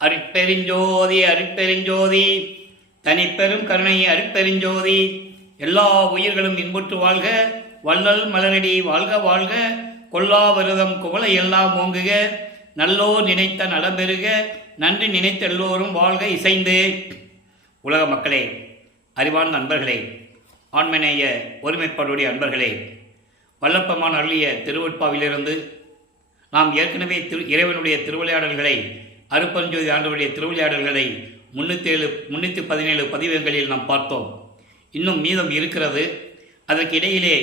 அருட்பெருஞ்சோதி அருட்பெருஞ்சோதி தனிப்பெரும் கருணை அருட்பெருஞ்சோதி. எல்லா உயிர்களும் இன்புற்று வாழ்க, வள்ளல் மலரடி வாழ்க வாழ்க, கொல்லா விரதம் குவளை எல்லாம் ஓங்குக, நல்லோர் நினைத்த நலம்பெறுக, நன்றி நினைத்த எல்லோரும் வாழ்க இசைந்து. உலக மக்களே, அறிவான நண்பர்களே, ஆண்மநேய ஒருமைப்பாடுடைய அன்பர்களே, வல்லப்பமான அருளிய திருவட்பாவிலிருந்து நாம் ஏற்கனவே இறைவனுடைய திருவிளையாடல்களை, அருட்பெருஞ்சோதி ஆண்டவருடைய திருவிளையாடல்களை 317 பதிவங்களில் நாம் பார்த்தோம். இன்னும் மீதம் இருக்கிறது. அதற்கு இடையிலே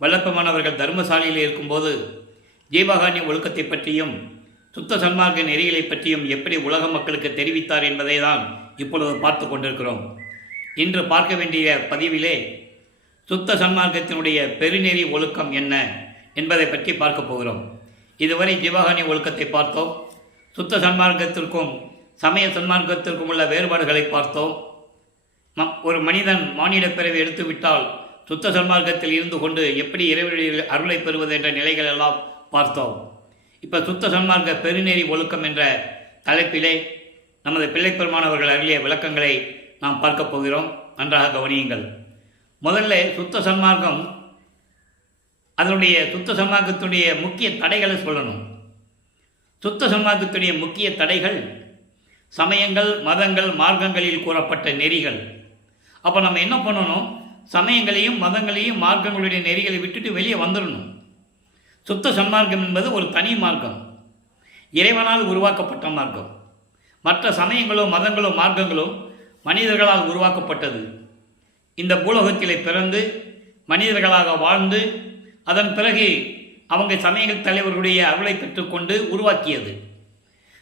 வல்லப்பமானவர்கள் தர்மசாலையில் இருக்கும்போது ஜீவகாருண்ய ஒழுக்கத்தை பற்றியும் சுத்த சன்மார்க்க நெறிகளை பற்றியும் எப்படி உலக மக்களுக்கு தெரிவித்தார் என்பதை தான் இப்பொழுது பார்த்து கொண்டிருக்கிறோம். இன்று பார்க்க வேண்டிய பதிவிலே சுத்த சன்மார்க்கத்தினுடைய பெருநெறி ஒழுக்கம் என்ன என்பதை பற்றி பார்க்க போகிறோம். இதுவரை ஜீவகாருண்ய ஒழுக்கத்தை பார்த்தோம். சுத்த சன்மார்க்கத்திற்கும் சமய சன்மார்க்கத்திற்கும் உள்ள வேறுபாடுகளை பார்த்தோம். ஒரு மனிதன் மானிட பிறவி எடுத்துவிட்டால் சுத்த சன்மார்க்கத்தில் இருந்து கொண்டு எப்படி இறைவனுடைய அருளை பெறுவது என்ற நிலைகள் எல்லாம் பார்த்தோம். இப்போ சுத்த சன்மார்க்க பெருநெறி ஒழுக்கம் என்ற தலைப்பிலே நமது பிள்ளைப்பெருமானவர்கள் அருளிய விளக்கங்களை நாம் பார்க்க போகிறோம். நன்றாக கவனியுங்கள். முதல்ல சுத்த சன்மார்க்கம், அதனுடைய சுத்த சன்மார்க்கத்துடைய முக்கிய தடைகளை சொல்லணும். சுத்த சன்மார்க்கத்துடைய முக்கிய தடைகள் சமயங்கள், மதங்கள், மார்க்கங்களில் கூறப்பட்ட நெறிகள். அப்போ நம்ம என்ன பண்ணணும்? சமயங்களையும் மதங்களையும் மார்க்கங்களுடைய நெறிகளை விட்டுட்டு வெளியே வந்துடணும். சுத்த சன்மார்க்கம் என்பது ஒரு தனி மார்க்கம், இறைவனால் உருவாக்கப்பட்ட மார்க்கம். மற்ற சமயங்களோ மதங்களோ மார்க்கங்களோ மனிதர்களால் உருவாக்கப்பட்டது. இந்த பூலோகத்திலே பிறந்து மனிதர்களாக வாழ்ந்து அதன் பிறகு அவங்க சமயங்கள் தலைவர்களுடைய அருளை பெற்றுக்கொண்டு உருவாக்கியது.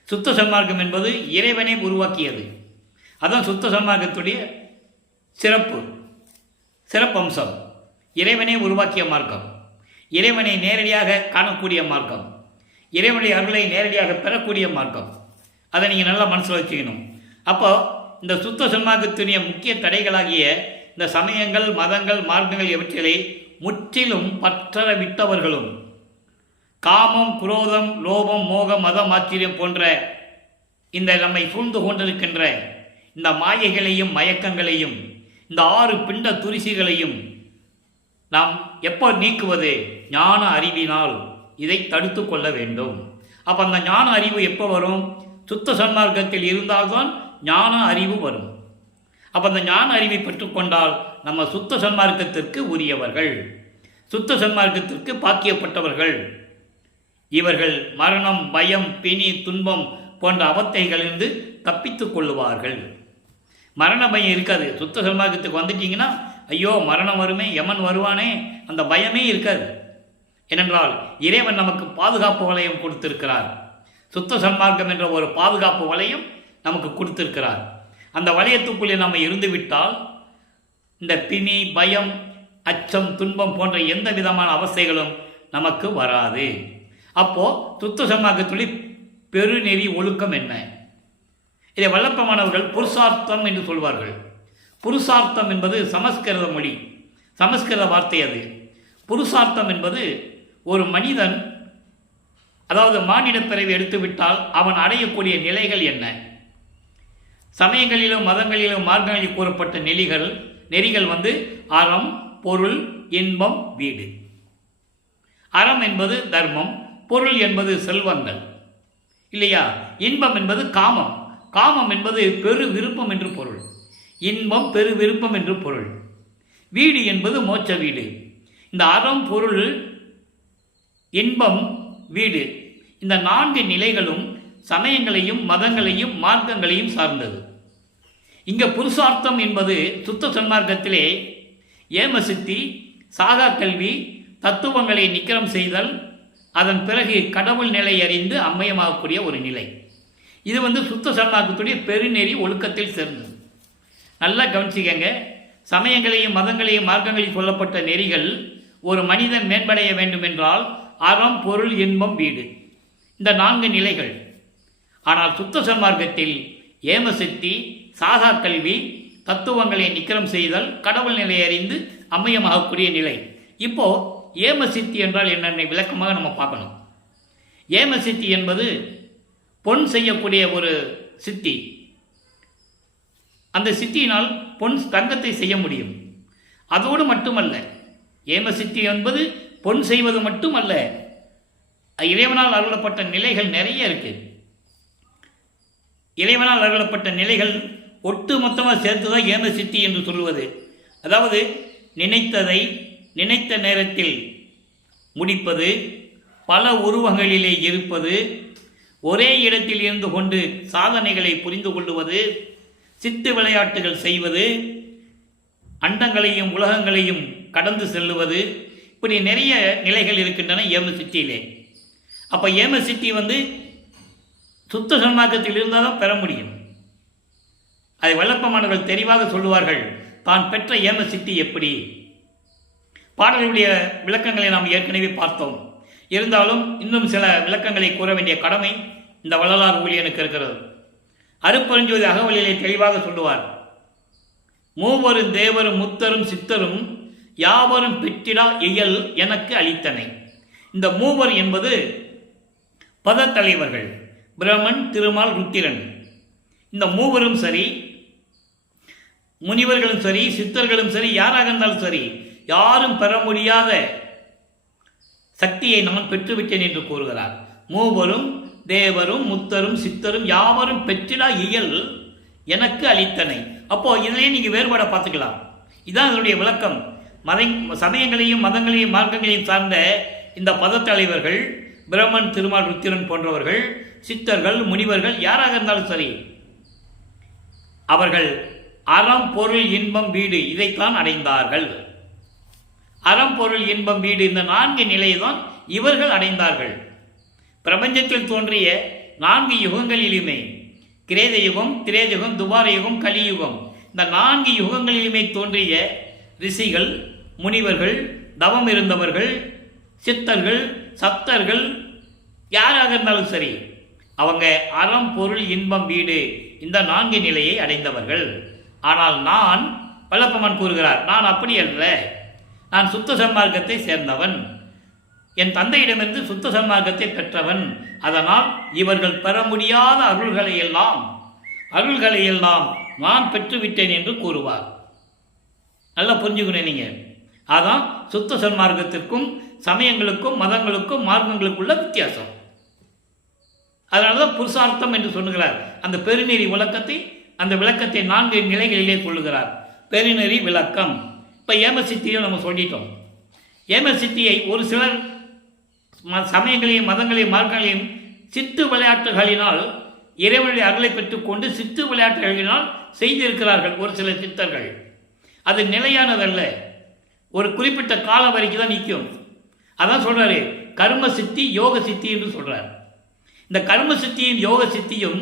சுத்த சன்மார்க்கம் என்பது இறைவனை உருவாக்கியது. அதுதான் சுத்த சன்மார்க்கத்துடைய சிறப்பம்சம். இறைவனை உருவாக்கிய மார்க்கம், இறைவனை நேரடியாக காணக்கூடிய மார்க்கம், இறைவனுடைய அருளை நேரடியாக பெறக்கூடிய மார்க்கம். அதை நீங்கள் நல்லா மனசில் வச்சுக்கணும். அப்போ இந்த சுத்த சன்மார்க்கத்துடைய முக்கிய தடைகளாகிய இந்த சமயங்கள், மதங்கள், மார்க்கங்கள் இவற்றிலே முற்றிலும் பற்றற விட்டவர்களும் காமம், குரோதம், லோபம், மோகம், மதம், ஆச்சரியம் போன்ற இந்த நம்மை சூழ்ந்து கொண்டிருக்கின்ற இந்த மாயைகளையும் மயக்கங்களையும் இந்த 6 பிண்ட துரிசிகளையும் நாம் எப்போ நீக்குவது? ஞான அறிவினால் இதை தடுத்து கொள்ள வேண்டும். அப்போ அந்த ஞான அறிவு எப்போ வரும்? சுத்த சன்மார்க்கத்தில் இருந்தால்தான் ஞான அறிவு வரும். அப்போ அந்த ஞான அறிவை பெற்றுக்கொண்டால் நம்ம சுத்த சன்மார்க்கத்திற்கு உரியவர்கள், சுத்த சன்மார்க்கத்திற்கு பாக்கியப்பட்டவர்கள். இவர்கள் மரணம், பயம், பிணி, துன்பம் போன்ற அவத்தைகளிலிருந்து தப்பித்துக் கொள்ளுவார்கள். மரண பயம் இருக்காது. சுத்த சன்மார்க்கத்துக்கு வந்துட்டீங்கன்னா ஐயோ மரணம் வருமே, யமன் வருவானே, அந்த பயமே இருக்காது. ஏனென்றால் இறைவன் நமக்கு பாதுகாப்பு வளையம் கொடுத்திருக்கிறார். சுத்த சன்மார்க்கம் என்ற ஒரு பாதுகாப்பு வளையம் நமக்கு கொடுத்திருக்கிறார். அந்த வளையத்துக்குள்ளே நம்ம இருந்துவிட்டால் இந்த பிணி, பயம், அச்சம், துன்பம் போன்ற எந்த விதமான அவஸ்தைகளும் நமக்கு வராது. அப்போ சுத்த சன்மார்க்கத்துடைய பெருநெறி ஒழுக்கம் என்ன? இதை வல்லப்பமானவர்கள் புருஷார்த்தம் என்று சொல்வார்கள். புருஷார்த்தம் என்பது சமஸ்கிருத மொழி, சமஸ்கிருத வார்த்தை. அது புருஷார்த்தம் என்பது ஒரு மனிதன், அதாவது மானிட பிறவி எடுத்துவிட்டால் அவன் அடையக்கூடிய நிலைகள் என்ன? சமயங்களிலும் மதங்களிலும் மார்க்கங்களில் கூறப்பட்ட நெறிகள் அறம், பொருள், இன்பம், வீடு. அறம் என்பது தர்மம், பொருள் என்பது செல்வங்கள், இல்லையா? இன்பம் என்பது காமம், காமம் என்பது பெரு விருப்பம் என்று பொருள், இன்பம் பெரு விருப்பம் என்று பொருள். வீடு என்பது மோட்ச வீடு. இந்த அறம், பொருள், இன்பம், வீடு, இந்த 4 நிலைகளும் சமயங்களையும் மதங்களையும் மார்க்கங்களையும் சார்ந்தது. இங்கே புருஷார்த்தம் என்பது சுத்த சன்மார்க்கத்திலே ஏமசித்தி, சாகா கல்வி, தத்துவங்களை நிக்கிரம் செய்தல், அதன் பிறகு கடவுள் நிலை அறிந்து அம்மயமாகக்கூடிய ஒரு நிலை. இது சுத்த சன்மார்க்கத்துடைய பெருநெறி ஒழுக்கத்தில் சேர்ந்தது. நல்லா கவனிச்சுக்கங்க. சமயங்களையும் மதங்களையும் மார்க்கங்களில் சொல்லப்பட்ட நெறிகள் ஒரு மனிதன் மேம்படைய வேண்டும் என்றால் அறம், பொருள், இன்பம், வீடு, இந்த 4 நிலைகள். ஆனால் சுத்த சன்மார்க்கத்தில் ஏமசித்தி, சாகா கல்வி, தத்துவங்களை நிக்கிரம் செய்தல், கடவுள் நிலை அறிந்து அம்மயமாகக்கூடிய நிலை. இப்போ ஏமசித்தி என்றால் என்னென்ன விளக்கமாக நம்ம பார்க்கணும். ஏமசித்தி என்பது பொன் செய்யக்கூடிய ஒரு சித்தி. அந்த சித்தியினால் பொன் தங்கத்தை செய்ய முடியும். அதோடு மட்டுமல்ல, ஏம சித்தி என்பது பொன் செய்வது மட்டுமல்ல, இறைவனால் அருளப்பட்ட நிலைகள் நிறைய இருக்கு. இறைவனால் அருளப்பட்ட நிலைகள் ஒட்டு மொத்தமாக சேர்த்துதான் ஏம சித்தி என்று சொல்லுவது. அதாவது நினைத்ததை நினைத்த நேரத்தில் முடிப்பது, பல உருவங்களிலே இருப்பது, ஒரே இடத்தில் இருந்து கொண்டு சாதனைகளை புரிந்து கொள்ளுவது, சித்து விளையாட்டுகள் செய்வது, அண்டங்களையும் உலகங்களையும் கடந்து செல்லுவது, இப்படி நிறைய நிலைகள் இருக்கின்றன ஏம சித்தியிலே. அப்போ ஏம சித்தி சுத்த சன்மார்க்கத்தில் இருந்தால் தான் பெற முடியும். அதை வல்லப்பமானவர்கள் தெளிவாக சொல்லுவார்கள். தான் பெற்ற ஏம சித்தி எப்படி? பாடலுடைய விளக்கங்களை நாம் ஏற்கனவே பார்த்தோம். இருந்தாலும் இன்னும் சில விளக்கங்களை கூற வேண்டிய கடமை இந்த வள்ளலார் ஊழியனுக்கு இருக்கிறது. அருட்பெருஞ்சோதி அகவலிலே தெளிவாக சொல்லுவார். மூவரும் தேவரும் முத்தரும் சித்தரும் யாவரும் பெற்றிடா இயல் எனக்கு அளித்தனை. இந்த மூவர் என்பது பதத்தலைவர்கள், பிரமன், திருமால், ருத்திரன். இந்த மூவரும் சரி, முனிவர்களும் சரி, சித்தர்களும் சரி, யாராக இருந்தாலும் சரி, யாரும் பெற முடியாத சக்தியை நான் பெற்றுவிட்டேன் என்று கூறுகிறார். மூவரும் தேவரும் முத்தரும் சித்தரும் யாவரும் பெற்றிடா இயல் எனக்கு அளித்தனை. அப்போ இதிலேயே நீங்கள் வேறுபாடை பார்த்துக்கலாம். இதுதான் இதனுடைய விளக்கம். சமயங்களையும் மதங்களையும் மார்க்கங்களையும் சார்ந்த இந்த பதத்தலைவர்கள், பிரம்மன், திருமால், ருத்திரன் போன்றவர்கள், சித்தர்கள், முனிவர்கள், யாராக இருந்தாலும் சரி, அவர்கள் அறம், பொருள், இன்பம், வீடு இதைத்தான் அடைந்தார்கள். அறம், பொருள், இன்பம், வீடு இந்த 4 நிலைதான் இவர்கள் அடைந்தார்கள். பிரபஞ்சத்தில் தோன்றிய 4 யுகங்களிலுமே, கிரேத யுகம், திரேத யுகம், துபார யுகம், கலியுகம், இந்த 4 யுகங்களிலுமே தோன்றிய ரிஷிகள், முனிவர்கள், தவம் இருந்தவர்கள், சித்தர்கள், சத்தர்கள், யாராக இருந்தாலும் சரி, அவங்க அறம், பொருள், இன்பம், வீடு இந்த 4 நிலையை அடைந்தவர்கள். ஆனால் நான், வல்லப்பமான் கூறுகிறார், நான் அப்படி அல்ல. நான் சுத்த சன்மார்க்கத்தை சேர்ந்தவன், என் தந்தையிடமிருந்து சுத்த சன்மார்க்கத்தை பெற்றவன். அதனால் இவர்கள் பெற முடியாத அருள்களை எல்லாம் நான் பெற்றுவிட்டேன் என்று கூறுவார். நல்லா புரிஞ்சுக்கணும் நீங்கள். அதான் சுத்த சன்மார்க்கத்திற்கும் சமயங்களுக்கும் மதங்களுக்கும் மார்க்கங்களுக்குள்ள வித்தியாசம். அதனால தான் புருஷார்த்தம் என்று சொல்லுகிறார். அந்த பெருநெறி அந்த விளக்கத்தை 4 நிலைகளிலே சொல்லுகிறார். பெருநெறி விளக்கம். இப்போ ஏமசித்தியும் நம்ம சொல்லிட்டோம். ஏமசித்தியை ஒரு சிலர் சமயங்களையும் மதங்களையும் மார்க்கங்களையும் சித்து விளையாட்டுகளினால் இறைவனுடைய அருளை பெற்றுக்கொண்டு சித்து விளையாட்டுகளினால் செய்திருக்கிறார்கள் ஒரு சில சித்தர்கள். அது நிலையானதல்ல, ஒரு குறிப்பிட்ட காலம் வரைக்கும் தான் நிற்கும். அதான் சொல்றாரு, கர்ம சித்தி யோக சித்தி என்று சொல்றார். இந்த கர்ம சித்தியும் யோக சித்தியும்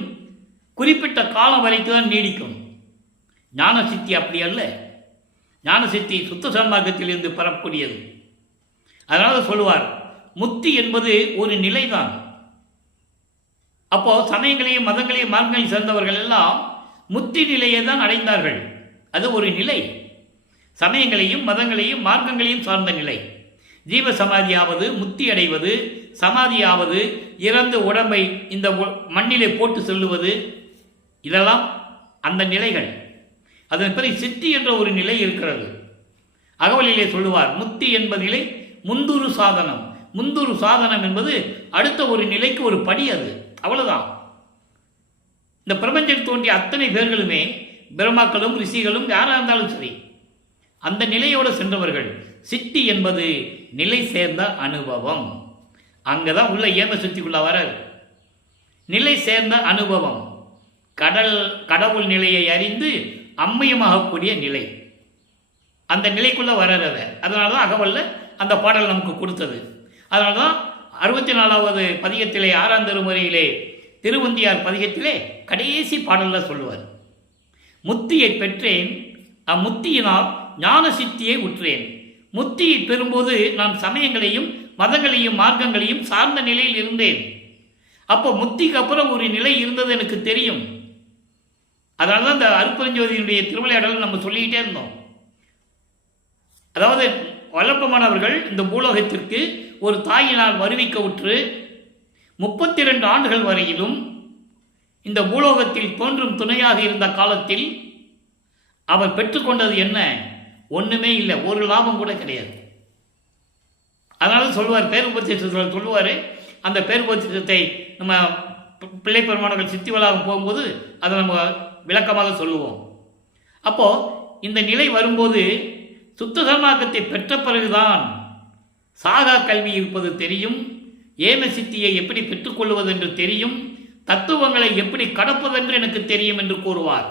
குறிப்பிட்ட காலம் வரைக்கும் தான் நீடிக்கும். ஞான சித்தி அப்படி அல்ல. ஞான சித்தி சுத்த சன்மார்க்கத்தில் இருந்து பெறக்கூடியது. அதனால சொல்லுவார், முத்தி என்பது ஒரு நிலைதான். அப்போ சமயங்களையும் மதங்களையும் மார்க்கங்களையும் சேர்ந்தவர்கள் எல்லாம் முத்தி நிலையை தான் அடைந்தார்கள். அது ஒரு நிலை. சமயங்களையும் மதங்களையும் மார்க்கங்களையும் சார்ந்த நிலை. ஜீவ சமாதியாவது, முத்தி அடைவது, சமாதியாவது, இறந்த உடம்பை இந்த மண்ணிலே போட்டு செல்லுவது, இதெல்லாம் அந்த நிலைகள். அதன் பிறகு சித்தி என்ற ஒரு நிலை இருக்கிறது. அகவலிலே சொல்லுவார், முத்தி என்பது நிலை முந்துரு சாதனம். முந்துரு சாதனம் என்பது அடுத்த ஒரு நிலைக்கு ஒரு படி. அது அவ்வளவுதான். இந்த பிரபஞ்சத்தில் தோன்றிய அத்தனை பேர்களுமே பிரம்மாக்களும் ரிஷிகளும் யாராக இருந்தாலும் சரி, அந்த நிலையோடு சென்றவர்கள். சித்தி என்பது நிலை சேர்ந்த அனுபவம். அங்கதான் உள்ள ஏம சித்திக்குள்ள வர நிலை சேர்ந்த அனுபவம். கடவுள் நிலையை அறிந்து அம்மையமாகக்கூடிய நிலை, அந்த நிலைக்குள்ள வர்றத. அதனால தான் அகவல்ல அந்த பாடல் நமக்கு கொடுத்தது. அதனால தான் 64வது பதிகத்திலே 6ஆம் திருமுறையிலே திருவந்தியார் பதிகத்திலே கடைசி பாடலில் சொல்லுவார், முத்தியை பெற்றேன், அம்முத்தியினால் ஞான சித்தியை உற்றேன். முத்தியை பெறும்போது நான் சமயங்களையும் மதங்களையும் மார்க்கங்களையும் சார்ந்த நிலையில் இருந்தேன். அப்போ முத்திக்கு அப்புறம் ஒரு நிலை இருந்தது எனக்கு தெரியும். அதனால தான் இந்த அருட்பெருஞ்சோதியினுடைய திருவிளையாடல் நம்ம சொல்லிக்கிட்டே இருந்தோம். அதாவது வல்லப்பமானவர்கள் இந்த பூலோகத்திற்கு ஒரு தாயினால் வருவிக்க உற்று 32 ஆண்டுகள் வரையிலும் இந்த பூலோகத்தில் தோன்றும் துணையாக இருந்த காலத்தில் அவர் பெற்றுக்கொண்டது என்ன? ஒன்றுமே இல்லை, ஒரு லாபம் கூட கிடையாது. அதனால சொல்லுவார், பேருபதேசத்தில் சொல்லுவார், அந்த பேருபதேசத்தை நம்ம பிள்ளை பெருமானங்கள் சித்தி வளாகம் போகும்போது அதை நம்ம விளக்கமாக சொல்லுவோம். அப்போது இந்த நிலை வரும்போது சுத்த சன்மார்க்கத்தை பெற்ற பிறகுதான் சாகா கல்வி இருப்பது தெரியும், ஏம சித்தியை எப்படி பெற்றுக்கொள்வது என்று தெரியும், தத்துவங்களை எப்படி கடப்பதென்று எனக்கு தெரியும் என்று கூறுவார்.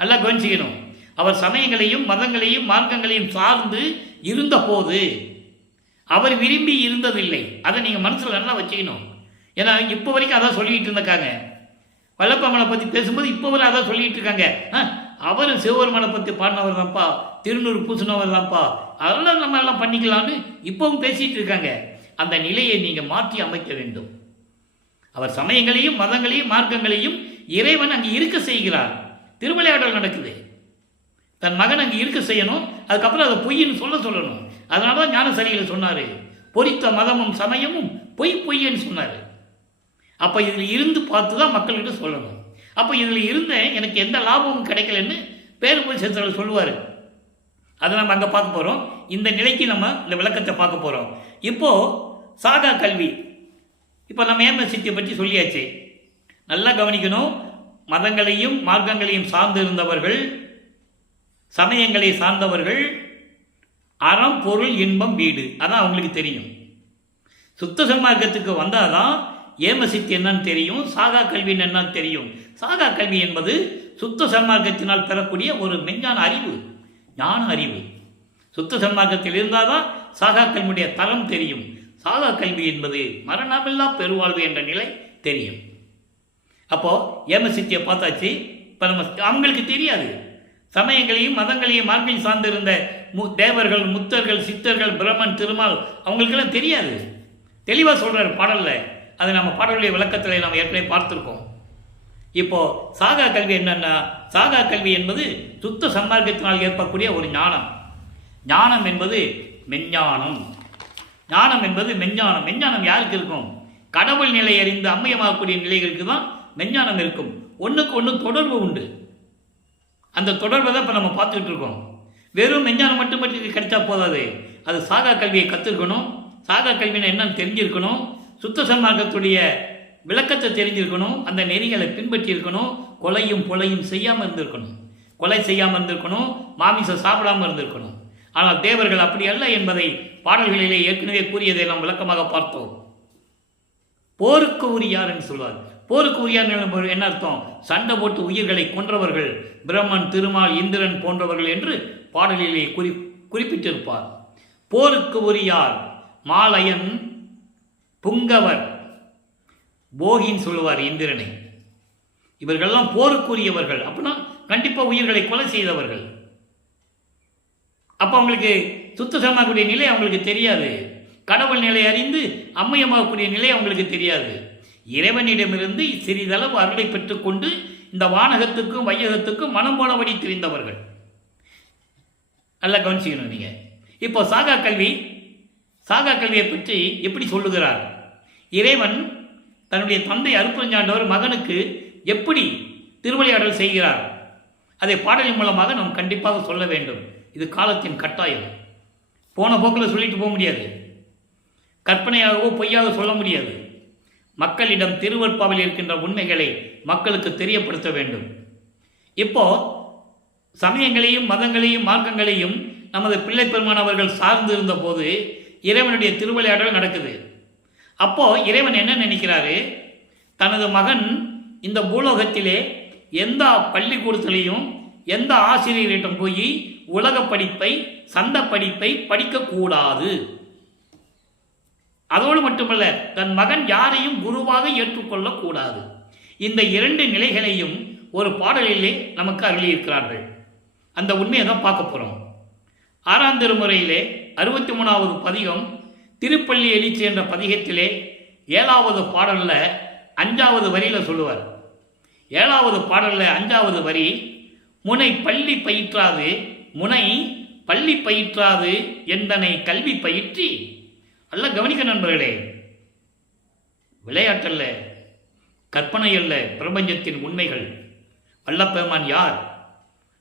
நல்லா கவனிச்சுக்கணும். அவர் சமயங்களையும் மதங்களையும் மார்க்கங்களையும் சார்ந்து இருந்த போது அவர் விரும்பி இருந்ததில்லை. அதை நீங்கள் மனசில் நல்லா வச்சுக்கணும். ஏன்னா இப்போ வரைக்கும் அதான் சொல்லிக்கிட்டு இருந்திருக்காங்க. வல்லப்பமலை பற்றி பேசும்போது இப்போ வரை அதான் சொல்லிகிட்டு இருக்காங்க. அவர் சிவபெருமானை பற்றி பாடினவர் தான்ப்பா, திருநூறு பூசினவர் தான்ப்பா, அதெல்லாம் நம்ம எல்லாம் பண்ணிக்கலான்னு இப்பவும் பேசிகிட்டு இருக்காங்க. அந்த நிலையை நீங்கள் மாற்றி அமைக்க வேண்டும். அவர் சமயங்களையும் மதங்களையும் மார்க்கங்களையும் இறைவன் அங்கே இருக்க செய்கிறார். திருவிளையாடல் நடக்குது. தன் மகன் அங்கே இருக்க செய்யணும். அதுக்கப்புறம் அதை பொய்ன்னு சொல்லணும். அதனால தான் ஞானசரியில் சொன்னார், பொறித்த மதமும் சமயமும் பொய்ன்னு சொன்னார். அப்போ இதில் இருந்து பார்த்து தான் மக்கள்கிட்ட சொல்லணும். அப்போ இதில் இருந்த எனக்கு எந்த லாபமும் கிடைக்கலன்னு பேருபதேசத்தில் சொல்லுவார். அதை நம்ம அங்கே பார்க்க போகிறோம். இந்த நிலைக்கு நம்ம இந்த விளக்கத்தை பார்க்க போகிறோம். இப்போது சாகா கல்வி, இப்போ நம்ம ஏம சித்தியை பற்றி சொல்லியாச்சு. நல்லா கவனிக்கணும். மதங்களையும் மார்க்கங்களையும் சார்ந்து இருந்தவர்கள், சமயங்களை சார்ந்தவர்கள், அறம் பொருள் இன்பம் வீடு, அதான் அவங்களுக்கு தெரியும். சுத்த சன்மார்க்கத்துக்கு வந்தால் தான் ஏமசித்தி என்னன்னு தெரியும், சாகா கல்வின்னு என்னன்னு தெரியும். சாகா கல்வி என்பது சுத்த சன்மார்க்கத்தினால் பெறக்கூடிய ஒரு மெஞ்ஞான அறிவு, ஞான அறிவு. சுத்த சன்மார்க்கத்தில் இருந்தால் தான் சாகா கல்வியுடைய தரம் தெரியும். சாகா கல்வி என்பது மரணமில்லா பெருவாழ்வு என்ற நிலை தெரியும். அப்போது ஏமசித்தியை பார்த்தாச்சு. இப்போ நம்ம அவங்களுக்கு தெரியாது. சமயங்களையும் மதங்களையும் மார்க்கையும் சார்ந்திருந்த தேவர்கள், முத்தர்கள், சித்தர்கள், பிரம்மன், திருமால் அவங்களுக்கெல்லாம் தெரியாது. தெளிவாக சொல்கிறார் பாடலில். அது நம்ம பாடலுடைய விளக்கத்தில் நம்ம ஏற்கனவே பார்த்துருக்கோம். இப்போது சாகா கல்வி என்னென்னா, சாகா கல்வி என்பது சுத்த சன்மார்க்கத்தினால் ஏற்படக்கூடிய ஒரு ஞானம். ஞானம் என்பது மெஞ்ஞானம். ஞானம் என்பது மெஞ்ஞானம். மெஞ்ஞானம் யாருக்கு இருக்கும்? கடவுள் நிலை அறிந்து அம்மையமாகக்கூடிய நிலைகளுக்கு தான் மெஞ்ஞானம் இருக்கும். ஒன்றுக்கு ஒன்று தொடர்பு உண்டு. அந்த தொடர்பை தான் இப்போ நம்ம பார்த்துக்கிட்டு இருக்கோம். வெறும் மெஞ்ஞானம் மட்டும் கிடைச்சா போதாது. அது சாகா கல்வியை கற்றுக்கணும். சாகா கல்வினா என்னன்னு தெரிஞ்சிருக்கணும். சுத்த சன்மார்க்கத்துடைய விளக்கத்தை தெரிஞ்சிருக்கணும். அந்த நெறிகளை பின்பற்றி இருக்கணும். கொலையும் கொலையும் செய்யாமல் இருந்திருக்கணும். கொலை செய்யாமல் இருந்திருக்கணும். மாமிசம் சாப்பிடாமல் இருந்திருக்கணும். ஆனால் தேவர்கள் அப்படி அல்ல என்பதை பாடல்களிலே ஏற்கனவே கூறியதை நாம் விளக்கமாக பார்த்தோம். போருக்கு உரியார் என்று சொல்வார். போருக்கு உரியார் என்ன அர்த்தம்? சண்டை போட்டு உயிர்களை கொன்றவர்கள் பிரம்மன், திருமால், இந்திரன் போன்றவர்கள் என்று பாடலிலே குறிப்பிட்டிருப்பார். போருக்கு உரியார் மாலயன், புங்கவர், போகின்னு சொல்லுவார் இந்திரனை. இவர்கள்லாம் போருக்குரியவர்கள். அப்படின்னா கண்டிப்பாக உயிர்களை கொலை செய்தவர்கள். அப்போ அவங்களுக்கு சுத்த சமாகக்கூடிய நிலை அவங்களுக்கு தெரியாது. கடவுள் நிலை அறிந்து அம்மையமாகக்கூடிய நிலை அவங்களுக்கு தெரியாது. இறைவனிடமிருந்து சிறிதளவு அருளை பெற்றுக்கொண்டு இந்த வானகத்துக்கும் வையகத்துக்கும் மனம் போனபடி தெரிந்தவர்கள். நல்லா கவனிச்சுக்கணும் நீங்கள். இப்போ சாகா கல்வியை பற்றி எப்படி சொல்லுகிறார்? இறைவன் தன்னுடைய தந்தை அருட்பெருஞ்சாண்டவர் மகனுக்கு எப்படி திருவிளையாடல் செய்கிறார், அதை பாடலின் மூலமாக நாம் கண்டிப்பாக சொல்ல வேண்டும். இது காலத்தின் கட்டாயம். போன போக்கில் சொல்லிட்டு போக முடியாது. கற்பனையாகவோ பொய்யாக சொல்ல முடியாது. மக்களிடம் திருவற்பாவில் இருக்கின்ற உண்மைகளை மக்களுக்கு தெரியப்படுத்த வேண்டும். இப்போ சமயங்களையும் மதங்களையும் மார்க்கங்களையும் நமது பிள்ளை பெருமான் அவர்கள் சார்ந்து இருந்த போது இறைவனுடைய திருவிளையாடல் நடக்குது. அப்போ இறைவன் என்ன நினைக்கிறாரு? தனது மகன் இந்த பூலோகத்திலே எந்த பள்ளிக்கூடத்திலையும் எந்த ஆசிரியரிடம் போய் உலக படிப்பை, சந்த படிப்பை படிக்கக்கூடாது. அதோடு மட்டுமல்ல, தன் மகன் யாரையும் குருவாக ஏற்றுக்கொள்ளக்கூடாது. இந்த இரண்டு நிலைகளையும் ஒரு பாடலிலே நமக்கு அருளியிருக்கிறார்கள். அந்த உண்மையை தான் பார்க்க போகிறோம். 6ஆம் திருமுறையிலே 63வது பதிகம் திருப்பள்ளி எழுச்சி என்ற பதிகத்திலே 7வது பாடலில் 5வது வரியில் சொல்லுவார். 7வது பாடலில் 5வது வரி, முனை பள்ளி பயிற்றாது எந்தனை கல்வி பயிற்றி. நல்லா கவனிக்க நண்பர்களே, விளையாட்டல்ல, கற்பனை அல்ல, பிரபஞ்சத்தின் உண்மைகள். வல்லப்பெருமான் யார்,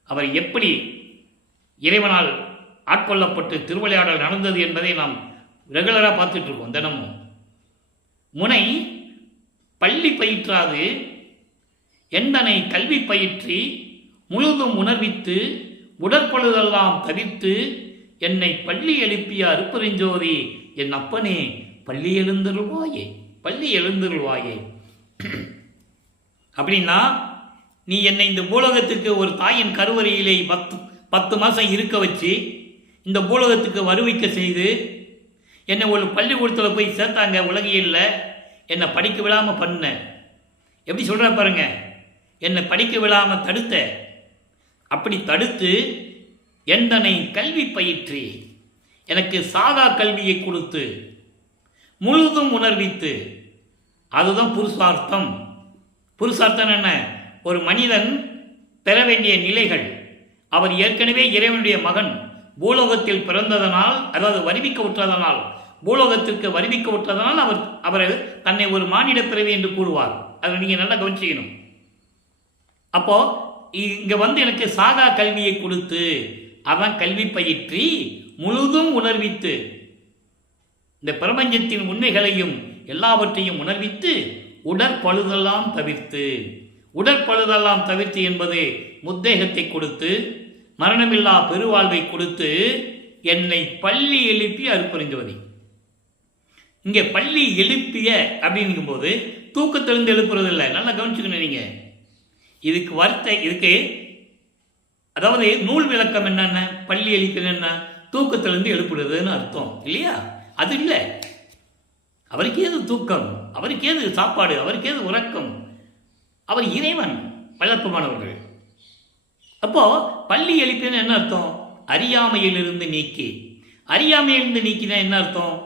அவர் எப்படி இறைவனால் ஆட்கொள்ளப்பட்டு திருவிளையாடல் நடந்தது என்பதை நாம் ரெகுலராக பார்த்துட்டு இருக்கோம் தினமும். முனை பள்ளி பயிற்றாது எந்தனை கல்வி பயிற்றி முழுதும் உணர்வித்து உடற்பொழுதெல்லாம் தவிர்த்து என்னை பள்ளி எழுப்பிய அருப்பெருஞ்சோதி என் அப்பனே பள்ளி எழுந்தருள்வாயே, பள்ளி எழுந்தருள்வாயே. அப்படின்னா நீ என்னை இந்த பூலோகத்துக்கு ஒரு தாயின் கருவறையிலே 10 மாதம் இருக்க வச்சு இந்த பூலோகத்துக்கு வருவிக்க செய்து என்னை ஒரு பள்ளிக்கூடத்தில் போய் சேர்த்தாங்க. உலகியல்ல என்னை படிக்க விடாமல் பண்ண. எப்படி சொல்கிற பாருங்க, என்னை படிக்க விடாமல் தடுத்த. அப்படி தடுத்து எந்தனை கல்வி பயிற்றி எனக்கு சாதா கல்வியை கொடுத்து முழுதும் உணர்வித்து, அதுதான் புருஷார்த்தம். புருஷார்த்தம் என்ன? ஒரு மனிதன் பெற வேண்டிய நிலைகள். அவர் ஏற்கனவே இறைவனுடைய மகன், பூலோகத்தில் பிறந்ததனால், அதாவது வருவிக்க விட்டதனால், பூலோகத்திற்கு வருவிக்க விட்டதனால் அவர் தன்னை ஒரு மானிட பிறவி என்று கூறுவார். அதை நீங்கள் நல்லா கவனிச்சிக்கணும். அப்போ இங்க எனக்கு சாகா கல்வியை கொடுத்து அவன் கல்வி பயிற்றி முழுதும் உணர்வித்து இந்த பிரபஞ்சத்தின் உண்மைகளையும் எல்லாவற்றையும் உணர்வித்து உடற்பழுதெல்லாம் தவிர்த்து. உடற்பழுதெல்லாம் தவிர்த்து என்பது முத்தேகத்தை கொடுத்து மரணமில்லா பெருவாழ்வை கொடுத்து என்னை பள்ளி எழுப்பிய அருப்பெருஞ்சோதி. இங்கே பள்ளி எழுப்பிய அப்படிங்கும் போது தூக்கத்திலிருந்து எழுப்புறது இல்லை. நல்லா கவனிச்சுக்கணும் நீங்க. இதுக்கு அதாவது நூல் விளக்கம் என்னென்ன, பள்ளி எழுப்பியது என்ன, தூக்கத்திலிருந்து எழுப்புறதுன்னு அர்த்தம் இல்லையா? அது இல்லை. அவருக்கு ஏது தூக்கம், அவருக்கு ஏது சாப்பாடு, அவருக்கு ஏது உறக்கம்? அவர் இறைவன், வளர்ப்புமானவர்கள். அப்போ பள்ளி எழுப்பியது என்ன அர்த்தம்? அறியாமையிலிருந்து நீக்கி. அறியாமையிலிருந்து நீக்கினா என்ன அர்த்தம்?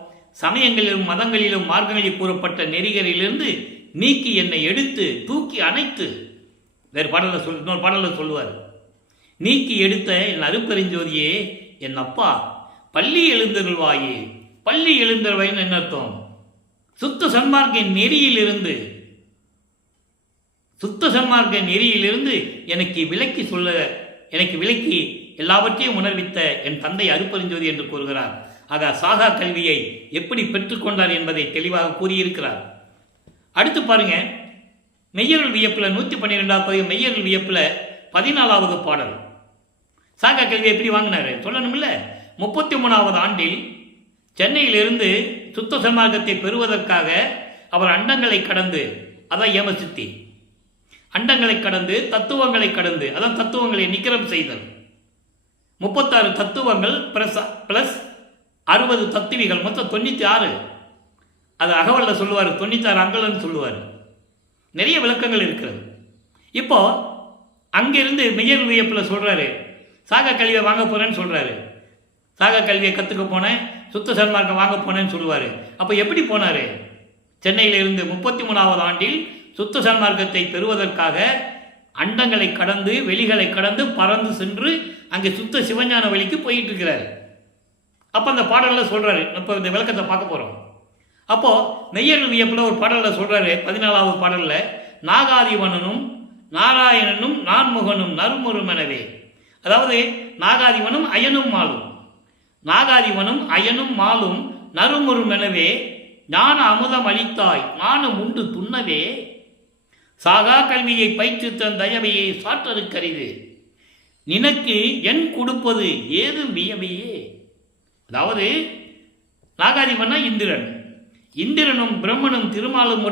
சமயங்களிலும் மதங்களிலும் மார்க்கங்களில் கூறப்பட்ட நெறிகளிலிருந்து நீக்கி என்னை எடுத்து தூக்கி அணைத்து. வேறு பாடலில் இன்னொரு பாடலில் சொல்லுவார், நீக்கி எடுத்த என் அருப்பெருஞ்சோதியே என் அப்பா பள்ளி எழுந்தருள்வாயே. பள்ளி எழுந்தருள்வாயின்னு என்ன அர்த்தம்? சுத்த சன்மார்க்க நெறியிலிருந்து, சுத்த சன்மார்க்க நெறியிலிருந்து எனக்கு விளக்கி எல்லாவற்றையும் உணர்வித்த என் தந்தை அருப்பெருஞ்சோதி என்று கூறுகிறார். ஆக சாகா கல்வியை எப்படி பெற்றுக்கொண்டார் என்பதை தெளிவாக கூறியிருக்கிறார். அடுத்து பாருங்க, மெய்யருள் வியப்பில் 112வது மெய்யருள் வியப்பில் 14வது பாடல். சாகா கல்வியை எப்படி வாங்கினாரு சொல்லணும்ல. 33வது ஆண்டில் சென்னையிலிருந்து சுத்த சன்மார்க்கத்தை பெறுவதற்காக அவர் அண்டங்களை கடந்து, அதான் ஏமசித்தி, அண்டங்களை கடந்து தத்துவங்களை கடந்து, அதான் தத்துவங்களை நிக்கிரம் செய்தல். 36 தத்துவங்கள் பிளஸ் 60 தத்துவிகள், மொத்தம் 96. அது அகவல்ல சொல்லுவார், 96 அங்கல்னு சொல்லுவார். நிறைய விளக்கங்கள் இருக்கிறது. இப்போ அங்கிருந்து மெய்யருள் வியப்பில் சொல்றாரு, சாகா கல்வியை வாங்க போறேன்னு சொல்றாரு. சாகா கல்வியை கற்றுக்க போனேன், சுத்த சன்மார்க்கம் வாங்க போனேன்னு சொல்லுவார். அப்போ எப்படி போனார்? சென்னையிலிருந்து 33வது ஆண்டில் சுத்த சன்மார்க்கத்தை பெறுவதற்காக அண்டங்களை கடந்து வெளிகளை கடந்து பறந்து சென்று அங்கே சுத்த சிவஞான வழிக்கு போயிட்டு இருக்கிறார். அப்போ அந்த பாடலில் சொல்றாரு, இப்போ இந்த விளக்கத்தை பார்க்க போகிறோம். அப்போ மெய்யருள் வியப்பில் ஒரு பாடலில் சொல்றாரு, 14வது பாடலில், நாகாதிவனனும் நாராயணனும் நான்முகனும் நறுமுறுமெனவே. அதாவது நாகாதிவனும் அயனும் மாலும், நாகாதிவனும் அயனும் மாலும் நறுமுறுமெனவே ஞான அமுதம் அளித்தாய் நானும் உண்டு துண்ணவே. சாகா கல்வியை பயிற்று தன் தயவையே சாற்றருக்கரிது நினக்கு என் கொடுப்பது ஏதும் வியவையே. அதாவது நாகாதிவனா இந்திரன், இந்திரனும் பிரம்மனும் திருமாலும்